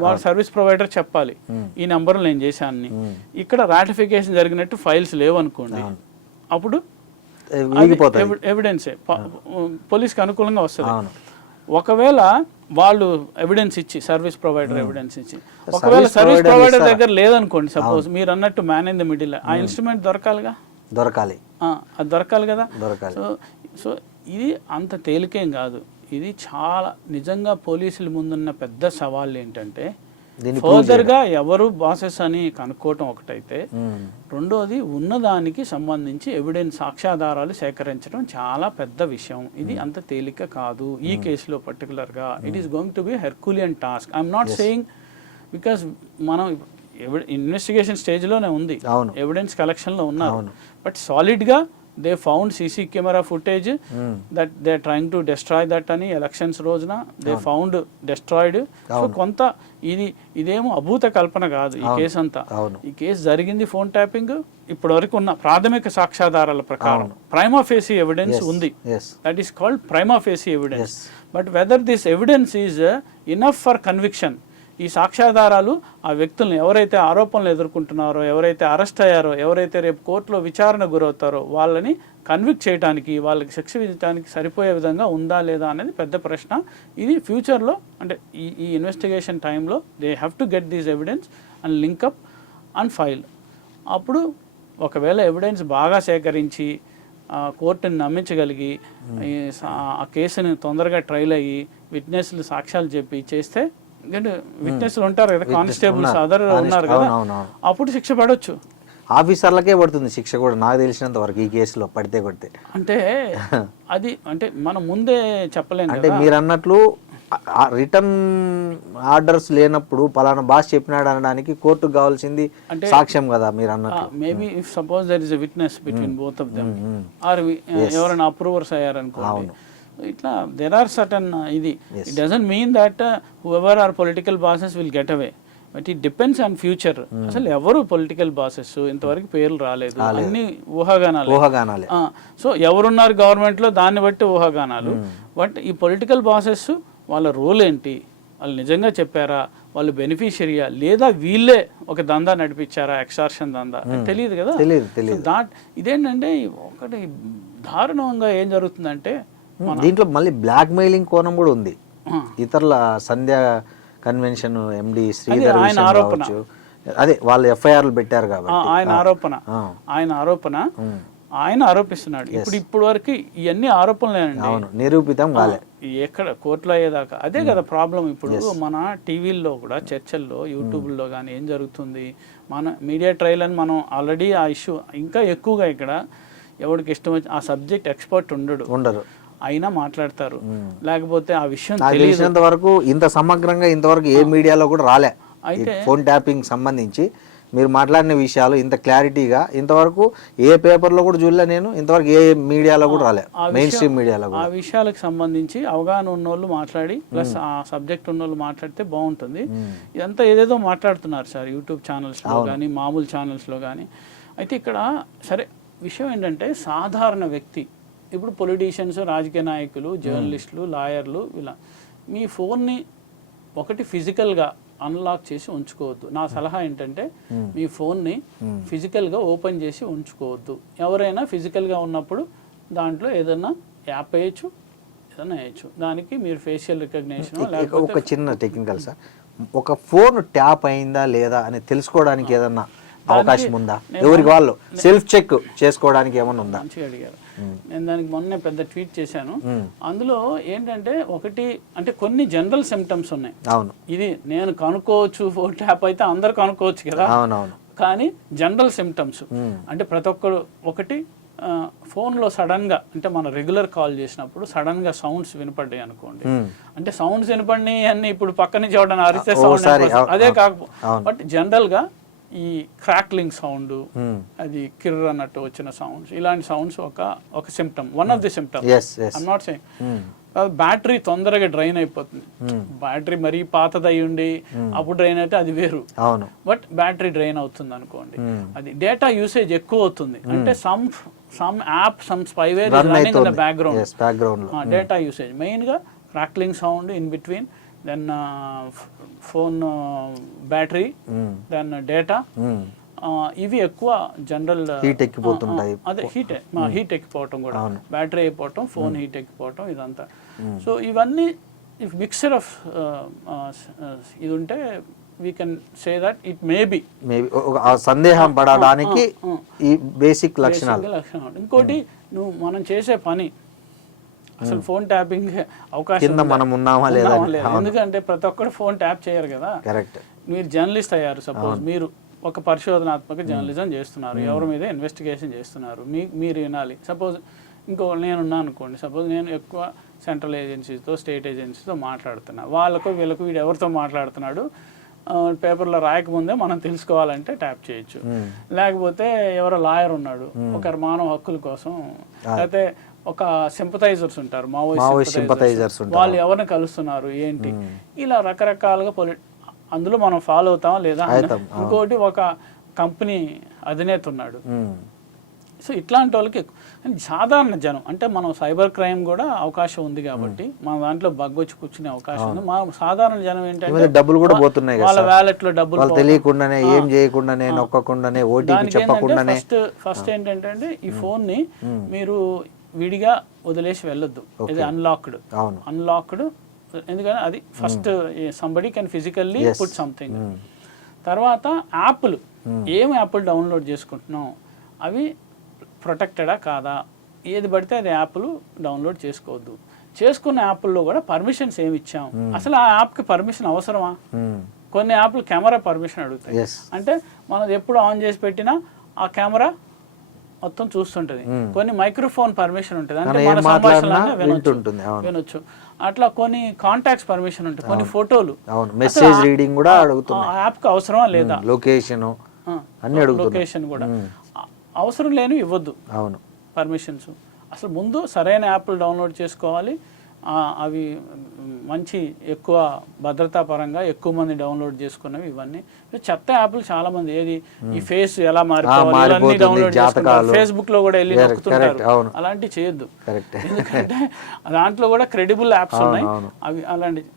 వాళ్ళ సర్వీస్ ప్రొవైడర్ చెప్పాలి ఈ నెంబర్ నేను చేశాను. ఇక్కడ రాటిఫికేషన్ జరిగినట్టు ఫైల్స్ లేవు అనుకోండి, అప్పుడు ఎవిడెన్సే పోలీస్కి అనుకూలంగా వస్తుంది. ఒకవేళ వాళ్ళు ఎవిడెన్స్ ఇచ్చి, సర్వీస్ ప్రొవైడర్ ఎవిడెన్స్ ఇచ్చి, ఒకవేళ సర్వీస్ ప్రొవైడర్ దగ్గర లేదనుకోండి, సపోజ్ మీరు అన్నట్టు మ్యాన్ ఇన్ ద మిడిల్, ఆ ఇన్స్ట్రుమెంట్ దొరకాలి అది దొరకాలి కదా. సో ఇది అంత తేలికేం కాదు. ఇది చాలా నిజంగా పోలీసుల ముందున్న పెద్ద సవాళ్ళు ఏంటంటే, ఫర్దర్గా ఎవరు బాసెస్ అని కనుక్కోవటం ఒకటైతే, రెండోది ఉన్నదానికి సంబంధించి ఎవిడెన్స్, సాక్ష్యాధారాలు సేకరించడం చాలా పెద్ద విషయం. ఇది అంత తేలిక కాదు ఈ కేసులో పర్టికులర్గా. It is going to be herculean task. I'm not saying, because మనం ఇన్వెస్టిగేషన్ స్టేజ్లోనే ఉంది, ఎవిడెన్స్ కలెక్షన్లో ఉన్నారు. బట్ సాలిడ్గా they found CC camera footage that they are trying to destroy that అని ఎలక్షన్స్ రోజున దే ఫౌండ్ డిస్ట్రాయిడ్. సో కొంత ఇదేమో అభూత కల్పన కాదు ఈ కేసు అంతా. ఈ కేసు జరిగింది ఫోన్ ట్యాపింగ్. ఇప్పటి వరకు ఉన్న ప్రాథమిక సాక్ష్యాధారాల ప్రకారం ప్రైమా ఫేసీ ఎవిడెన్స్ ఉంది, that is called prima facie evidence. But whether this evidence is enough for conviction, ఈ సాక్ష్యాధారాలు ఆ వ్యక్తులను ఎవరైతే ఆరోపణలు ఎదుర్కొంటున్నారో, ఎవరైతే అరెస్ట్ అయ్యారో, ఎవరైతే రేపు కోర్టులో విచారణ గురవుతారో వాళ్ళని కన్విక్ట్ చేయడానికి, వాళ్ళకి శిక్ష విధించడానికి సరిపోయే విధంగా ఉందా లేదా అనేది పెద్ద ప్రశ్న. ఇది ఫ్యూచర్లో, అంటే ఈ ఇన్వెస్టిగేషన్ టైంలో they have to get these evidence and link up and file. అప్పుడు ఒకవేళ ఎవిడెన్స్ బాగా సేకరించి కోర్టుని నమ్మించగలిగి ఆ కేసుని తొందరగా ట్రైల్ అయ్యి విట్నెస్లు సాక్ష్యాలు చెప్పి చేస్తే, ఎందుకంటే విట్నెస్లు ఉంటారు కదా, కానిస్టేబుల్స్ అదర్ ఉన్నారు కదా, అప్పుడు శిక్ష పడవచ్చు. ఆఫీసర్లకే పడుతుంది శిక్ష కూడా నాకు తెలిసినంత వరకు ఈ కేసులో పడితే కొడితే. అంటే అది అంటే మనం ముందే చెప్పలేము. అంటే మీరు అన్నట్లు రిటర్న్ ఆర్డర్స్ లేనప్పుడు పలానా బాస్ చెప్పినాడు అనడానికి కోర్టుకు కావాల్సింది సాక్ష్యం కదా మీరు అన్నట్లు. Maybe if suppose there is a witness between both of them or ఎవరైనా అప్రూవర్స్ అయ్యారనుకోండి, ఇట్లా దెర్ ఆర్ సర్టన్ ఇది. It doesn't mean that whoever are political bosses will get away, but it depends on future. అసలు ఎవరు political bosses ఇంతవరకు పేర్లు రాలేదు, అన్ని ఊహాగానాలే. సో ఎవరున్నారు గవర్నమెంట్ లో దాన్ని బట్టి ఊహాగానాలు. బట్ ఈ పొలిటికల్ బాసెస్ వాళ్ళ రోల్ ఏంటి, వాళ్ళు నిజంగా చెప్పారా, వాళ్ళు బెనిఫిషియరియా, లేదా వీళ్ళే ఒక దందా నడిపించారా, ఎక్స్టార్షన్ దందా తెలియదు కదా. ఇదేంటంటే ఒకటి దారుణంగా ఏం జరుగుతుందంటే దీంట్లో మళ్ళీ బ్లాక్ మెయిలింగ్ కోణం కూడా ఉంది. ఇతరుల సంధ్య కన్వెన్షన్ ఎండి శ్రీధర్ అదే వాళ్ళు ఎఫ్ఐఆర్లు పెట్టారు కాబట్టి ఆయన ఆరోపణ ఆయన ఆరోపిస్తున్నాడు. ఇప్పుడు వరకు ఇవన్నీ ఆరోపణలేనండి, నిరూపితం కాలే ఎక్కడ కోర్టులో అయ్యేదాకా. అదే కదా ప్రాబ్లం. ఇప్పుడు మన టీవీల్లో కూడా చర్చల్లో యూట్యూబ్లో కానీ ఏం జరుగుతుంది, మన మీడియా ట్రయల్ అని మనం ఆల్రెడీ ఆ ఇష్యూ ఇంకా ఎక్కువగా ఇక్కడ ఎవరికి ఇష్టం వచ్చి ఆ సబ్జెక్ట్ ఎక్స్పర్ట్ ఉండరు, అయినా మాట్లాడతారు. లేకపోతే ఆ విషయం తెలిసినంత వరకు ఇంత సమగ్రంగా ఇంతవరకు ఏ మీడియాలో కూడా రాలే. అయితే ఫోన్ ట్యాపింగ్ సంబంధించి మీరు మాట్లాడిన విషయాలు ఇంత క్లారిటీగా ఇంతవరకు ఏ పేపర్లో కూడా చూడలే నేను, ఇంతవరకు ఏ మీడియాలో కూడా రాలే, మెయిన్ స్ట్రీమ్ మీడియాలో. ఆ విషయాలకు సంబంధించి అవగాహన ఉన్నోళ్ళు మాట్లాడి ప్లస్ ఆ సబ్జెక్ట్ ఉన్నోళ్ళు మాట్లాడితే బాగుంటుంది. ఇదంతా ఏదేదో మాట్లాడుతున్నారు సార్ యూట్యూబ్ ఛానల్స్లో కానీ మామూలు ఛానల్స్లో కానీ. అయితే ఇక్కడ సరే విషయం ఏంటంటే సాధారణ వ్యక్తి, ఇప్పుడు పొలిటీషియన్స్, రాజకీయ నాయకులు, జర్నలిస్టులు, లాయర్లు, ఇలా మీ ఫోన్ని ఒకటి ఫిజికల్గా అన్లాక్ చేసి ఉంచుకోవద్దు. నా సలహా ఏంటంటే మీ ఫోన్ని ఫిజికల్గా ఓపెన్ చేసి ఉంచుకోవద్దు. ఎవరైనా ఫిజికల్గా ఉన్నప్పుడు దాంట్లో ఏదైనా యాప్ వేయచ్చు, ఏదైనా వేయచ్చు. దానికి మీరు ఫేషియల్ రికగ్నిషన్. ఒక చిన్న టెక్నికల్ సార్, ఒక ఫోన్ ట్యాప్ అయిందా లేదా అని తెలుసుకోవడానికి ఏదన్నా అవకాశం ఉందా? ఎవరికి వాళ్ళు సెల్ఫ్ చెక్ చేసుకోవడానికి ఏమన్నా ఉందా? మంచిగా అడిగారు. నేను దానికి మొన్నే పెద్ద ట్వీట్ చేశాను. అందులో ఏంటంటే ఒకటి అంటే కొన్ని జనరల్ సిమ్టమ్స్ ఉన్నాయి. అవును, ఇది నేను కనుక్కోవచ్చు, ఫోన్ ట్యాప్ అయితే అందరు కనుక్కోవచ్చు కదా. అవునవును. కానీ జనరల్ సిమ్టమ్స్ అంటే ప్రతి ఒక్కరు ఒకటి ఫోన్లో సడన్గా అంటే మనం రెగ్యులర్ కాల్ చేసినప్పుడు సడన్గా సౌండ్స్ వినపడ్డాయి అనుకోండి, అంటే సౌండ్స్ వినపడినాయి అన్ని ఇప్పుడు పక్క నుంచి ఎవడన్నా అరిస్తే సౌండ్ అదే కాకపో, బట్ జనరల్గా ఈ క్రాక్లింగ్ సౌండ్, అది కిర్ర అన్నట్టు వచ్చిన సౌండ్స్, ఇలాంటి సౌండ్స్ ఒక symptom, one of the symptom. I'm not saying battery తొందరగా డ్రైన్ అయిపోతుంది. బ్యాటరీ మరీ పాతది అయి ఉండి అప్పుడు డ్రైన్ అయితే అది వేరు, బట్ బ్యాటరీ డ్రైన్ అవుతుంది అనుకోండి, అది డేటా యూసేజ్ ఎక్కువ అవుతుంది. అంటే some app, some spyware running in the background, data usage main గా crackling sound in between, then phone battery, then data, ఇవి ఎక్కువ జనరల్ హీట్ ఎక్కిపోతుంటాయి. అదే హీట్ ఎక్కిపోవటం కూడా, బ్యాటరీ అయిపోవటం, ఫోన్ హీట్ ఎక్కిపోవటం, ఇదంతా. సో ఇవన్నీ మిక్సర్ ఆఫ్ ఇది ఉంటే we can say that it maybe సందేహం పడడానికి ఈ బేసిక్ లక్షణాలు. ఇంకోటి మనం చేసే పని అసలు ఫోన్ ట్యాపింగ్ అవకాశం మనం ఉన్నామా లేదా, ఎందుకంటే ప్రతి ఒక్కరు ఫోన్ ట్యాప్ చేయరు కదా. కరెక్ట్. మీరు జర్నలిస్ట్ అయ్యారు, సపోజ్ మీరు ఒక పరిశోధనాత్మక జర్నలిజం చేస్తున్నారు, ఎవరి మీద ఇన్వెస్టిగేషన్ చేస్తున్నారు, మీరు వినాలి. సపోజ్ నేనున్నా అనుకోండి, సపోజ్ నేను ఎక్కువ సెంట్రల్ ఏజెన్సీతో, స్టేట్ ఏజెన్సీతో మాట్లాడుతున్నా, వీళ్ళకు వీడు ఎవరితో మాట్లాడుతున్నాడు పేపర్లో రాయకముందే మనం తెలుసుకోవాలంటే ట్యాప్ చేయొచ్చు. లేకపోతే ఎవరో లాయర్ ఉన్నాడు ఒకరు మానవ హక్కుల కోసం, లేకపోతే ఒక సింపథైజర్స్ ఉంటారు, మావోయిస్ట్ సింపథైజర్స్, వాళ్ళు ఎవరిని కలుస్తున్నారు ఏంటి, ఇలా రకరకాలుగా అందులో మనం ఫాలో అవుతామా లేదా. ఇంకోటి ఒక కంపెనీ అధినేత ఉన్నాడు, సో ఇట్లాంటి వాళ్ళకి సాధారణ జనం అంటే మనం సైబర్ క్రైమ్ కూడా అవకాశం ఉంది కాబట్టి మన దాంట్లో బగ్ వచ్చి కూర్చునే అవకాశం ఉంది. మా సాధారణ జనం ఏంటంటే డబ్బులు కూడా పోతున్నాయి, వాళ్ళ వ్యాలెట్ లో డబ్బులు తెలియకుండానే, ఏం చేయకుండానే, నొక్కకుండానే, ఓటీపీ చెప్పకుండానే. ఫస్ట్ ఏంటంటే ఈ ఫోన్ ని మీరు విడిగా వదిలేసి వెళ్ళొద్దు, ఇది అన్లాక్డ్. ఎందుకంటే అది first somebody can physically put something. తర్వాత యాప్లు, ఏం యాప్లు డౌన్లోడ్ చేసుకుంటున్నాం అవి ప్రొటెక్టెడా కాదా, ఏది పడితే అది యాప్లు డౌన్లోడ్ చేసుకోవద్దు. చేసుకున్న యాప్ల్లో కూడా పర్మిషన్స్ ఏమి ఇచ్చాం, అసలు ఆ యాప్కి పర్మిషన్ అవసరమా. కొన్ని యాప్లు కెమెరా పర్మిషన్ అడుగుతాయి, అంటే మనం ఎప్పుడు ఆన్ చేసి పెట్టినా ఆ కెమెరా మొత్తం చూస్తుంటది. కొన్ని మైక్రోఫోన్ పర్మిషన్ ఉంటుంది, అంటే మన సంభాషణ వినొచ్చు. అట్లా కొన్ని కాంటాక్ట్స్ పర్మిషన్ ఉంటుంది, కొన్ని ఫోటోలు, మెసేజ్ రీడింగ్ కూడా అడుగుతుంది. యాప్ కి అవసరమా లేదా, లొకేషన్ లొకేషన్ కూడా అవసరం లేని ఇవ్వద్దు పర్మిషన్స్. అసలు ముందు సరైన యాప్లు డౌన్లోడ్ చేసుకోవాలి. అవి మంచి ఎక్కువ భద్రతా పరంగా ఎక్కువ మంది డౌన్లోడ్ చేసుకున్నవి ఇవన్నీ. చెత్త యాప్లు చాలా మంది, ఏది ఈ ఫేస్ ఎలా మారిపోవాలి అన్ని డౌన్లోడ్ చేసుకుంటారు, ఫేస్బుక్ లో కూడా వెళ్ళి నొక్కుతుంటారు. అలాంటివి చేయొద్దు, ఎందుకంటే దాంట్లో కూడా క్రెడిబుల్ యాప్స్ ఉన్నాయి, అవి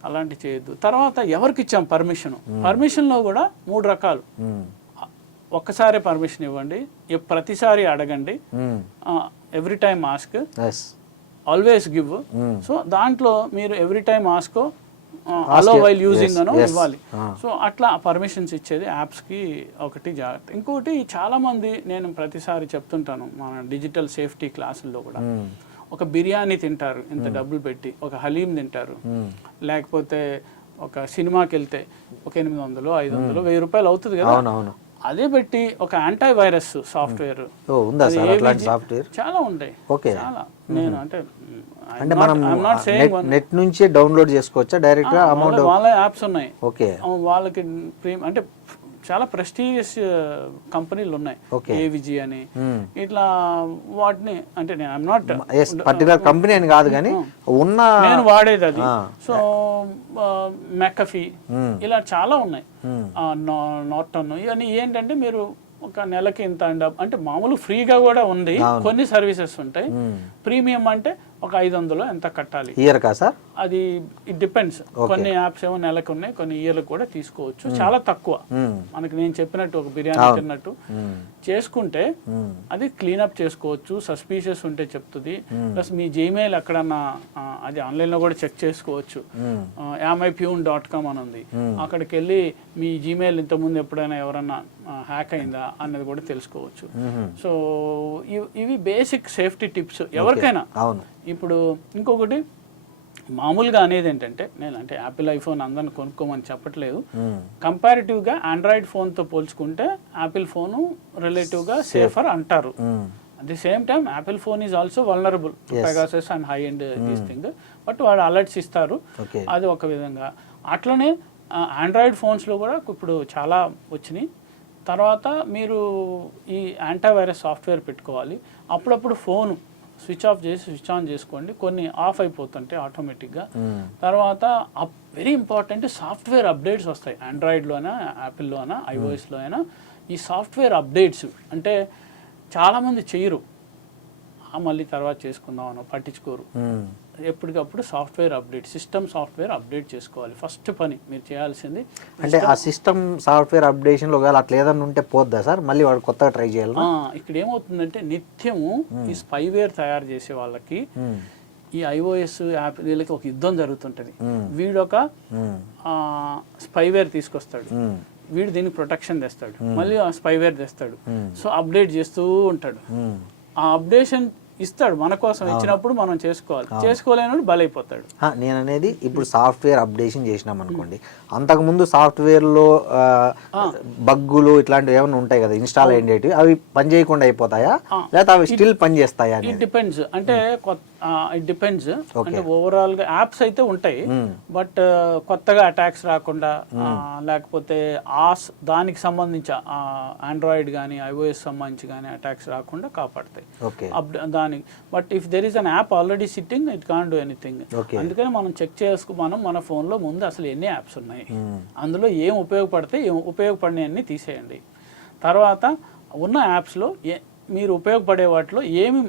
అలాంటి చేయొద్దు. తర్వాత ఎవరికి ఇచ్చాం పర్మిషన్ లో కూడా 3 రకాలు. ఒక్కసారి పర్మిషన్ ఇవ్వండి, ప్రతిసారి అడగండి, every time ask, always give. So దాంట్లో మీరు ఎవ్రీ టైమ్ ఆస్క్, అలో వైల్ యూజింగ్ అనో ఇవ్వాలి. సో అట్లా పర్మిషన్స్ ఇచ్చేది యాప్స్కి ఒకటి జాగ్రత్త. ఇంకోటి చాలా మంది, నేను ప్రతిసారి చెప్తుంటాను మన డిజిటల్ సేఫ్టీ క్లాసుల్లో కూడా, ఒక బిర్యానీ తింటారు ఇంత డబ్బులు పెట్టి, ఒక హలీం తింటారు, లేకపోతే ఒక సినిమాకి వెళ్తే ఒక 800, 500, 1000 రూపాయలు అవుతుంది కదా, అదే పెట్టి ఒక యాంటీ వైరస్ సాఫ్ట్వేర్ చాలా ఉంటాయి. చాలా నేను అంటే మనం నెట్ నుంచి డౌన్లోడ్ చేసుకోవచ్చా డైరెక్ట్ గా? అమౌంట్ వాళ్ళ యాప్స్ ఉన్నాయి, వాళ్ళకి అంటే చాలా ప్రెస్టీజియస్ కంపెనీలు ఉన్నాయి, ఏవిజీ అని, ఇట్లా వాటిని, అంటే నేను ఐఎమ్ నాట్ పర్టికులర్ కంపెనీ అని కాదు కానీ ఉన్న నేను వాడేది అది. సో మెకఫీ ఇలా చాలా ఉన్నాయి, నార్టన్, ఇవన్నీ ఏంటంటే మీరు ఒక నెలకి ఇంత అంటే మామూలు ఫ్రీగా కూడా ఉంది, కొన్ని సర్వీసెస్ ఉంటాయి. ప్రీమియం అంటే ఒక 500 ఎంత కట్టాలి ఇయర్ కా సార్? అది ఇట్ డిపెండ్స్. కొన్ని యాప్స్ ఏమో నెలకు ఉన్నాయి, కొన్ని ఇయర్లకు కూడా తీసుకోవచ్చు. చాలా తక్కువ, మనకి నేను చెప్పినట్టు ఒక బిర్యానీ తిన్నట్టు చేసుకుంటే అది క్లీనప్ చేసుకోవచ్చు. సస్పీషియస్ ఉంటే చెప్తుంది. ప్లస్ మీ జీమెయిల్ ఎక్కడన్నా అది ఆన్లైన్లో కూడా చెక్ చేసుకోవచ్చు. amipune.com అని ఉంది, అక్కడికి వెళ్ళి మీ జీమెయిల్ ఇంతకుముందు ఎప్పుడైనా ఎవరన్నా హ్యాక్ అయిందా అన్నది కూడా తెలుసుకోవచ్చు. సో ఇవి బేసిక్ సేఫ్టీ టిప్స్ ఎవరికైనా. ఇప్పుడు ఇంకొకటి మామూలుగా అనేది ఏంటంటే, నేను అంటే యాపిల్ ఐఫోన్ అందరిని కొనుక్కోమని చెప్పట్లేదు, కంపారిటివ్గా ఆండ్రాయిడ్ ఫోన్తో పోల్చుకుంటే యాపిల్ ఫోను రిలేటివ్గా సేఫర్ అంటారు. At the same time Apple phone is also vulnerable to Pegasus and high end these thing, but వాడు అలర్ట్స్ ఇస్తారు, అది ఒక విధంగా. అట్లనే ఆండ్రాయిడ్ ఫోన్స్లో కూడా ఇప్పుడు చాలా వచ్చినాయి. తర్వాత మీరు ఈ యాంటీవైరస్ సాఫ్ట్వేర్ పెట్టుకోవాలి. అప్పుడప్పుడు ఫోన్ స్విచ్ ఆఫ్ చేసి స్విచ్ ఆన్ చేసుకోండి, కొన్ని ఆఫ్ అయిపోతుంటాయి ఆటోమేటిక్గా. తర్వాత వెరీ ఇంపార్టెంట్, సాఫ్ట్వేర్ అప్డేట్స్ వస్తాయి, ఆండ్రాయిడ్లో అయినా యాపిల్లో అయినా ఐఓఎస్లో అయినా. ఈ సాఫ్ట్వేర్ అప్డేట్స్ అంటే చాలామంది చేయరు, మళ్ళీ తర్వాత చేసుకుందాం అని పట్టించుకోరు. ఎప్పటికప్పుడు software update, system software update చేసుకోవాలి ఫస్ట్ పని మీరు చేయాల్సింది. అంటే ఆ సిస్టమ్ సాఫ్ట్వేర్ అప్డేషన్ లో ఒకవేళ అట్లా ఏదన్నా ఉంటే పోద్దా సార్, మళ్ళీ వాడు కొత్తగా ట్రై చేయాలి? ఇక్కడ ఏమవుతుందంటే నిత్యము ఈ స్పైవేర్ తయారు చేసే వాళ్ళకి, ఈ ఐఓఎస్ యాప్ వీళ్ళకి ఒక యుద్ధం జరుగుతుంటది. వీడు ఒక స్పైవేర్ తీసుకొస్తాడు, వీడు దీనికి ప్రొటెక్షన్ తెస్తాడు, మళ్ళీ ఆ స్పైవేర్ తెస్తాడు. సో అప్డేట్ చేస్తూ ఉంటాడు. ఆ అప్డేషన్ ఇస్తాడు మన కోసం, ఇచ్చినప్పుడు మనం చేసుకోవాలి, చేసుకోలేనప్పుడు బలైపోతాడు. నేను అనేది ఇప్పుడు సాఫ్ట్వేర్ అప్డేషన్ చేసినాం అనుకోండి, అంతకుముందు సాఫ్ట్వేర్లో బగ్గులు ఇట్లాంటివి ఏమైనా ఉంటాయి కదా ఇన్స్టాల్ అయ్యేటివి, అవి పని చేయకుండా అయిపోతాయా లేకపోతే అవి స్టిల్ పని చేస్తాయా? ఇట్ డిపెండ్స్, అంటే ఇట్ డిపెండ్స్. అంటే ఓవరాల్ గా యాప్స్ అయితే ఉంటాయి, బట్ కొత్తగా అటాక్స్ రాకుండా, లేకపోతే దానికి సంబంధించి ఆండ్రాయిడ్ కానీ ఐఓఎస్ సంబంధించి కానీ అటాక్స్ రాకుండా కాపాడతాయి దానికి. But if there is an app already sitting, it can't do anything. అందుకని మనం చెక్ మనం మన ఫోన్లో ముందు అసలు ఎన్ని యాప్స్ ఉన్నాయి, అందులో ఏం ఉపయోగపడితే ఉపయోగపడిన అన్ని తీసేయండి. తర్వాత ఉన్న యాప్స్లో మీరు ఉపయోగపడే వాటిలో ఏమి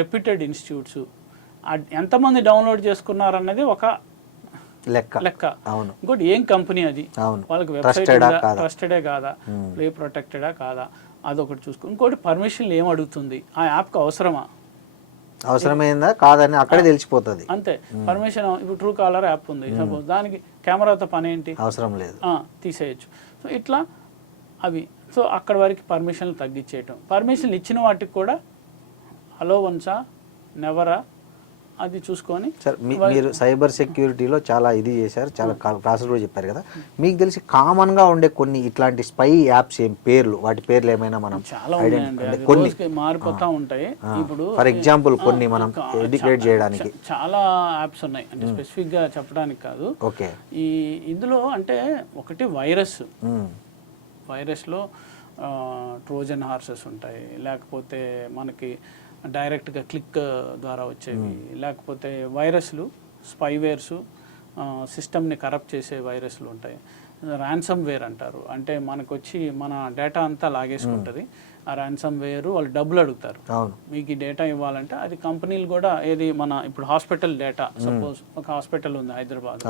రెప్యూటెడ్ ఇన్స్టిట్యూట్స్, ఎంతమంది డౌన్లోడ్ చేసుకున్నారన్నది ఒక లెక్క. ఇంకోటి ఏం కంపెనీ అది, వాళ్ళకి వెబ్సైట్ ట్రస్టెడే కాదా, ప్లే ప్రొటెక్టెడా కాదా, అదొకటి చూసుకో. ఇంకోటి పర్మిషన్లు ఏం అడుగుతుంది, ఆ యాప్కి అవసరమైందా కాదని అక్కడే తెలిసిపోతుంది అంతే. పర్మిషన్ ఇప్పుడు ట్రూ కాలర్ యాప్ ఉంది సపోజ్, దానికి కెమెరాతో పని ఏంటి, అవసరం లేదు, తీసేయచ్చు. సో ఇట్లా అవి. సో అక్కడ వరకు పర్మిషన్లు తగ్గించేయటం. పర్మిషన్లు ఇచ్చిన వాటికి కూడా అలో వన్సా నెవరా అది చూసుకొని. సార్ మీరు సైబర్ సెక్యూరిటీలో చాలా ఇది చేశారు, చాలా క్లాసులు కూడా చెప్పారు కదా, మీకు తెలిసి కామన్గా ఉండే కొన్ని ఇట్లాంటి స్పై యాప్స్ ఏం పేర్లు, వాటి పేర్లు ఏమైనా మనం చాలా ఉన్నాయండి, కొన్ని మారిపోతూ ఉంటాయి. ఇప్పుడు ఫర్ ఎగ్జాంపుల్ కొన్ని మనం ఎడ్యుకేట్ చేయడానికి చాలా యాప్స్ ఉన్నాయి, అంటే స్పెసిఫిక్గా చెప్పడానికి కాదు. ఓకే. ఇందులో అంటే ఒకటి వైరస్లో ట్రోజన్ హార్సెస్ ఉంటాయి, లేకపోతే మనకి డైరెక్ట్గా క్లిక్ ద్వారా వచ్చేవి, లేకపోతే వైరస్లు, స్పైవేర్స్, సిస్టమ్ని కరప్ట్ చేసే వైరస్లు ఉంటాయి. ర్యాన్సమ్ వేర్ అంటారు, అంటే మనకు వచ్చి మన డేటా అంతా లాగేసుకుంటుంది. ఆ ర్యాన్సమ్ వేర్ వాళ్ళు డబ్బులు అడుగుతారు, మీకు ఈ డేటా ఇవ్వాలంటే. అది కంపెనీలు కూడా ఏది మన ఇప్పుడు హాస్పిటల్ డేటా, సపోజ్ ఒక హాస్పిటల్ ఉంది హైదరాబాద్,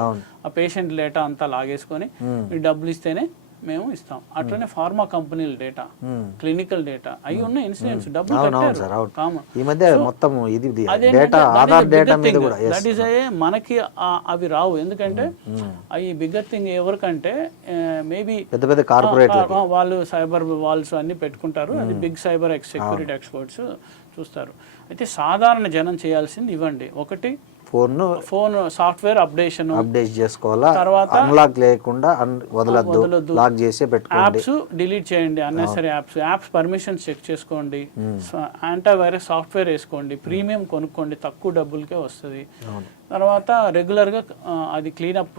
ఆ పేషెంట్ డేటా అంతా లాగేసుకొని మీరు డబ్బులు ఇస్తేనే మేము ఇస్తాం. అట్లనే ఫార్మా కంపెనీల డేటా, క్లినికల్ డేటా, అవి ఉన్న ఇన్సిడెంట్స్ డబ్బులు కట్టారు కామన్. ఈ మధ్య మొత్తం ఇది డేటా, ఆధార్ డేటా మీద కూడా దట్ ఈస్ మనకి అవి రావు, ఎందుకంటే అవి బిగ్గర్ థింగ్ ఎవరికంటే మేబీ పెద్ద పెద్ద కార్పొరేట్ వాళ్ళు సైబర్ వాల్స్ అన్ని పెట్టుకుంటారు, అది బిగ్ సైబర్ సెక్యూరిటీ ఎక్స్పర్ట్స్ చూస్తారు. అయితే సాధారణ జనం చేయాల్సింది ఇవ్వండి, ఒకటి ఫోన్ సాఫ్ట్వేర్ అప్డేట్ చేసుకోవాలా, తర్వాత అన్లాక్ లేకుండా వదలొద్దు, లాక్ చేసి పెట్టుకోండి. యాప్స్ డిలీట్ చేయండి, అన్నెసరీ యాప్స్ పర్మిషన్స్ చెక్ చేసుకోండి, యాంటీవైరస్ సాఫ్ట్వేర్ వేసుకోండి, ప్రీమియం కొనుక్కోండి, తక్కువ డబ్బులకే వస్తుంది. తర్వాత రెగ్యులర్గా అది క్లీనప్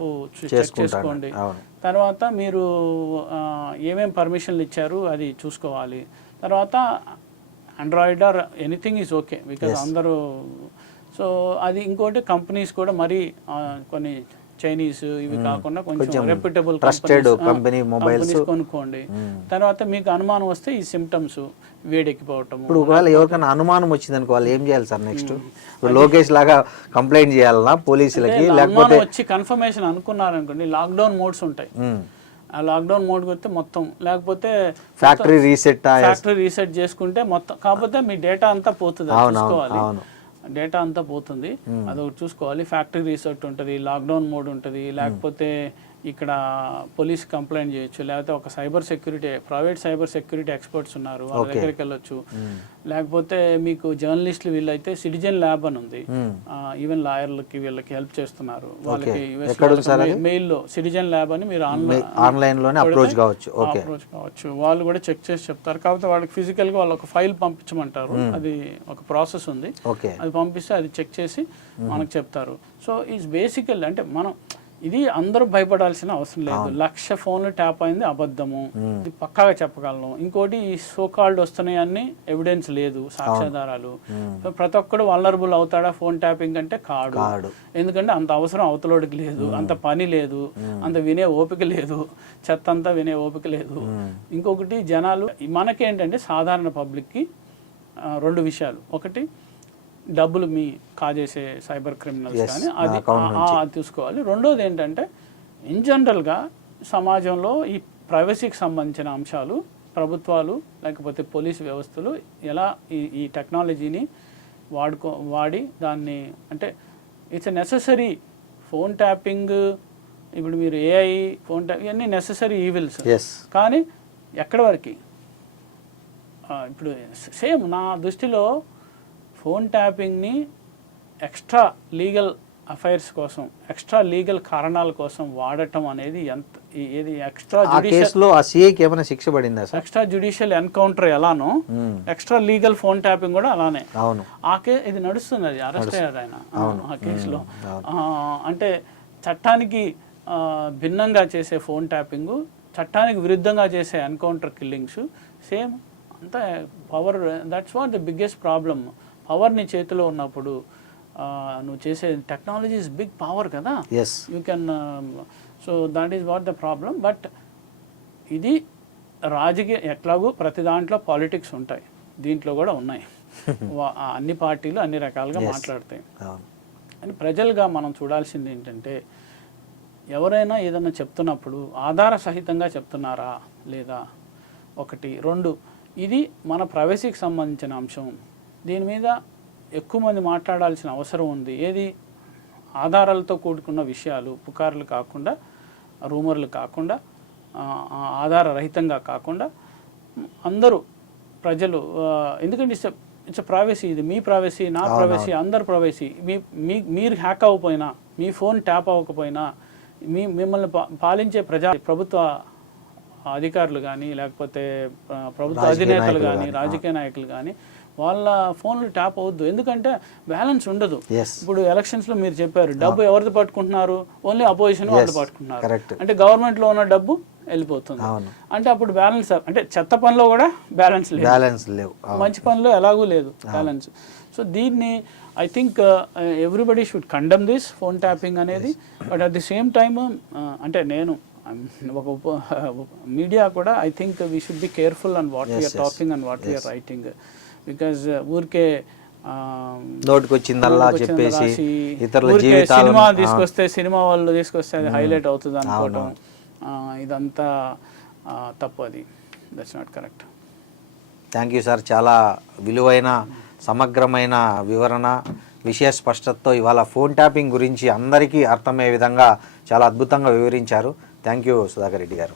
చెక్ చేసుకోండి. తర్వాత మీరు ఏమేమి పర్మిషన్లు ఇచ్చారు అది చూసుకోవాలి. తర్వాత Android or anything is okay, because అందరూ. సో అది ఇంకోటి, కంపెనీస్ కూడా మరి కొన్ని చైనీస్ ఇవి కాకుండా కొంచెం రెప్యూటబుల్ కంపెనీస్ కొనుక్కోండి. తర్వాత మీకు అనుమానం వస్తే ఈ సిమ్టమ్స్, వేడెక్కిపోవటం. ఇప్పుడు ఒకవేళ ఎవరికైనా అనుమానం వచ్చింది అనుకో, వాళ్ళు ఏం చేయాలి సార్ నెక్స్ట్? లోకేష్ లాగా కంప్లైంట్ చేయాలన్నా పోలీసులకి, లేకపోతే వచ్చి కన్ఫర్మేషన్ అనుకున్నారనుకోండి, లాక్డౌన్ మోడ్స్ ఉంటాయి. ఆ లాక్డౌన్ మోడ్కి వస్తే మొత్తం, లేకపోతే ఫ్యాక్టరీ రీసెట్ చేసుకుంటే మొత్తం. కాకపోతే మీ డేటా అంతా పోతుంది, చూసుకోవాలి. డేటా అంతా పోతుంది, అదొకటి చూసుకోవాలి. ఫ్యాక్టరీ రీసెట్ ఉంటుంది, లాక్డౌన్ మోడ్ ఉంటుంది, లేకపోతే ఇక్కడ పోలీస్ కంప్లైంట్ చేయొచ్చు, లేకపోతే ఒక ప్రైవేట్ సైబర్ సెక్యూరిటీ ఎక్స్పర్ట్స్ ఉన్నారు, వాళ్ళ దగ్గరికి వెళ్ళొచ్చు. లేకపోతే మీకు జర్నలిస్టులు వీళ్ళైతే సిటిజన్ ల్యాబ్ అని ఉంది, ఈవెన్ లాయర్లకి వీళ్ళకి హెల్ప్ చేస్తున్నారు. వాళ్ళకి మెయిల్లో సిటిజన్ ల్యాబ్ అని మీరు ఆన్లైన్లోనే అప్రోచ్ కావచ్చు. వాళ్ళు కూడా చెక్ చేసి చెప్తారు. కాకపోతే వాళ్ళకి ఫిజికల్గా వాళ్ళు ఒక ఫైల్ పంపించమంటారు, అది ఒక ప్రాసెస్ ఉంది, అది పంపిస్తే అది చెక్ చేసి మనకు చెప్తారు. సో ఈజ్ బేసికల్ అంటే మనం ఇది అందరూ భయపడాల్సిన అవసరం లేదు. 1,00,000 ఫోన్లు ట్యాప్ అయింది అబద్ధము, ఇది పక్కాగా చెప్పగలను. ఇంకోటి ఈ సోకాల్డ్ వస్తున్నాయని ఎవిడెన్స్ లేదు, సాక్ష్యాధారాలు. ప్రతి ఒక్కడు వల్నరబుల్ అవుతాడా ఫోన్ ట్యాపింగ్ అంటే? కాడు. ఎందుకంటే అంత అవసరం అవతలోడికి లేదు, అంత పని లేదు, అంత వినే ఓపిక లేదు, చెత్త అంతా వినే ఓపిక లేదు. ఇంకొకటి జనాలు మనకేంటంటే సాధారణ పబ్లిక్కి 2 విషయాలు. ఒకటి డబ్బులు మీ కాజేసే సైబర్ క్రిమినల్స్ కానీ అది చూసుకోవాలి. రెండోది ఏంటంటే ఇన్ జనరల్గా సమాజంలో ఈ ప్రైవసీకి సంబంధించిన అంశాలు ప్రభుత్వాలు లేకపోతే పోలీసు వ్యవస్థలు ఎలా ఈ టెక్నాలజీని వాడి దాన్ని, అంటే it's a necessary. Phone tapping, ఇప్పుడు మీరు ఏఐ, ఫోన్ ట్యాప్, ఇవన్నీ నెససరీ ఈవిల్స్. కానీ ఎక్కడి వరకు? ఇప్పుడు సేమ్ నా దృష్టిలో ఫోన్ ట్యాపింగ్ని ఎక్స్ట్రా లీగల్ అఫైర్స్ కోసం, ఎక్స్ట్రా లీగల్ కారణాల కోసం వాడటం అనేది ఎక్స్ట్రా జ్యుడిషియల్ ఎన్కౌంటర్ ఎలానో ఎక్స్ట్రా లీగల్ ఫోన్ ట్యాపింగ్ కూడా అలానే. ఇది నడుస్తుంది, అది అరెస్ట్ అయ్యారు ఆయన ఆ కేసులో. అంటే చట్టానికి భిన్నంగా చేసే ఫోన్ ట్యాపింగ్, చట్టానికి విరుద్ధంగా చేసే ఎన్కౌంటర్ కిల్లింగ్స్ సేమ్ అంతా power. That's what the biggest problem. Power నీ చేతిలో ఉన్నప్పుడు నువ్వు చేసే టెక్నాలజీ ఇస్ బిగ్ పవర్ కదా, you can. So that is what the problem. But ఇది రాజకీయ, ఎట్లాగూ ప్రతి దాంట్లో పాలిటిక్స్ ఉంటాయి, దీంట్లో కూడా ఉన్నాయి. అన్ని పార్టీలు అన్ని రకాలుగా మాట్లాడతాయి. అని ప్రజలుగా మనం చూడాల్సింది ఏంటంటే, ఎవరైనా ఏదైనా చెప్తున్నప్పుడు ఆధార సహితంగా చెప్తున్నారా లేదా, 1. 2, ఇది మన ప్రైవసీకి సంబంధించిన అంశం, దీని మీద ఎక్కువ మంది మాట్లాడాల్సిన అవసరం ఉంది. ఏది ఆధారాలతో కూడుకున్న విషయాలు, పుకార్లు కాకుండా, రూమర్లు కాకుండా, ఆధార రహితంగా కాకుండా అందరూ ప్రజలు. ఎందుకంటే ఇట్స్ ప్రైవసీ, ఇది మీ ప్రైవసీ, నా ప్రైవసీ, అందరి ప్రైవసీ. మీరు హ్యాక్ అవ్వకపోయినా, మీ ఫోన్ ట్యాప్ అవ్వకపోయినా, మిమ్మల్ని పాలించే ప్రభుత్వ అధికారులు కానీ, లేకపోతే ప్రభుత్వ అధినేతలు కానీ, రాజకీయ నాయకులు కానీ వాళ్ళ ఫోన్లు ట్యాప్ అవద్దు. ఎందుకంటే బ్యాలెన్స్ ఉండదు. ఇప్పుడు ఎలక్షన్స్లో మీరు చెప్పారు, డబ్బు ఎవరిది పట్టుకుంటున్నారు, ఓన్లీ అపోజిషన్ వాళ్ళు పట్టుకుంటున్నారు. అంటే గవర్నమెంట్లో ఉన్న డబ్బు వెళ్ళిపోతుంది. అంటే అప్పుడు బ్యాలెన్స్, అంటే చెత్త పనిలో కూడా బ్యాలెన్స్ లేవు, మంచి పనిలో ఎలాగూ లేదు బ్యాలెన్స్. సో దీన్ని I think everybody should condemn this phone tapping అనేది. But at the same time అంటే నేను ఒక మీడియా కూడా I think we should be careful and what we're talking and what we're writing. Because ఊరికే నోటికొచ్చిందల్లా చెప్పేసి cinema cinema వాళ్ళు తీసుకొస్తే అది హైలైట్ అవుతుంది అనుకోవడం, ఇదంతా తప్పు. అది that's not correct. Thank you sir. చాలా విలువైన సమగ్రమైన వివరణ, విషయ స్పష్టతతో ఇవాళ ఫోన్ ట్యాపింగ్ గురించి అందరికీ అర్థమయ్యే విధంగా చాలా అద్భుతంగా వివరించారు. థ్యాంక్ యూ సుధాకర్ రెడ్డి గారు.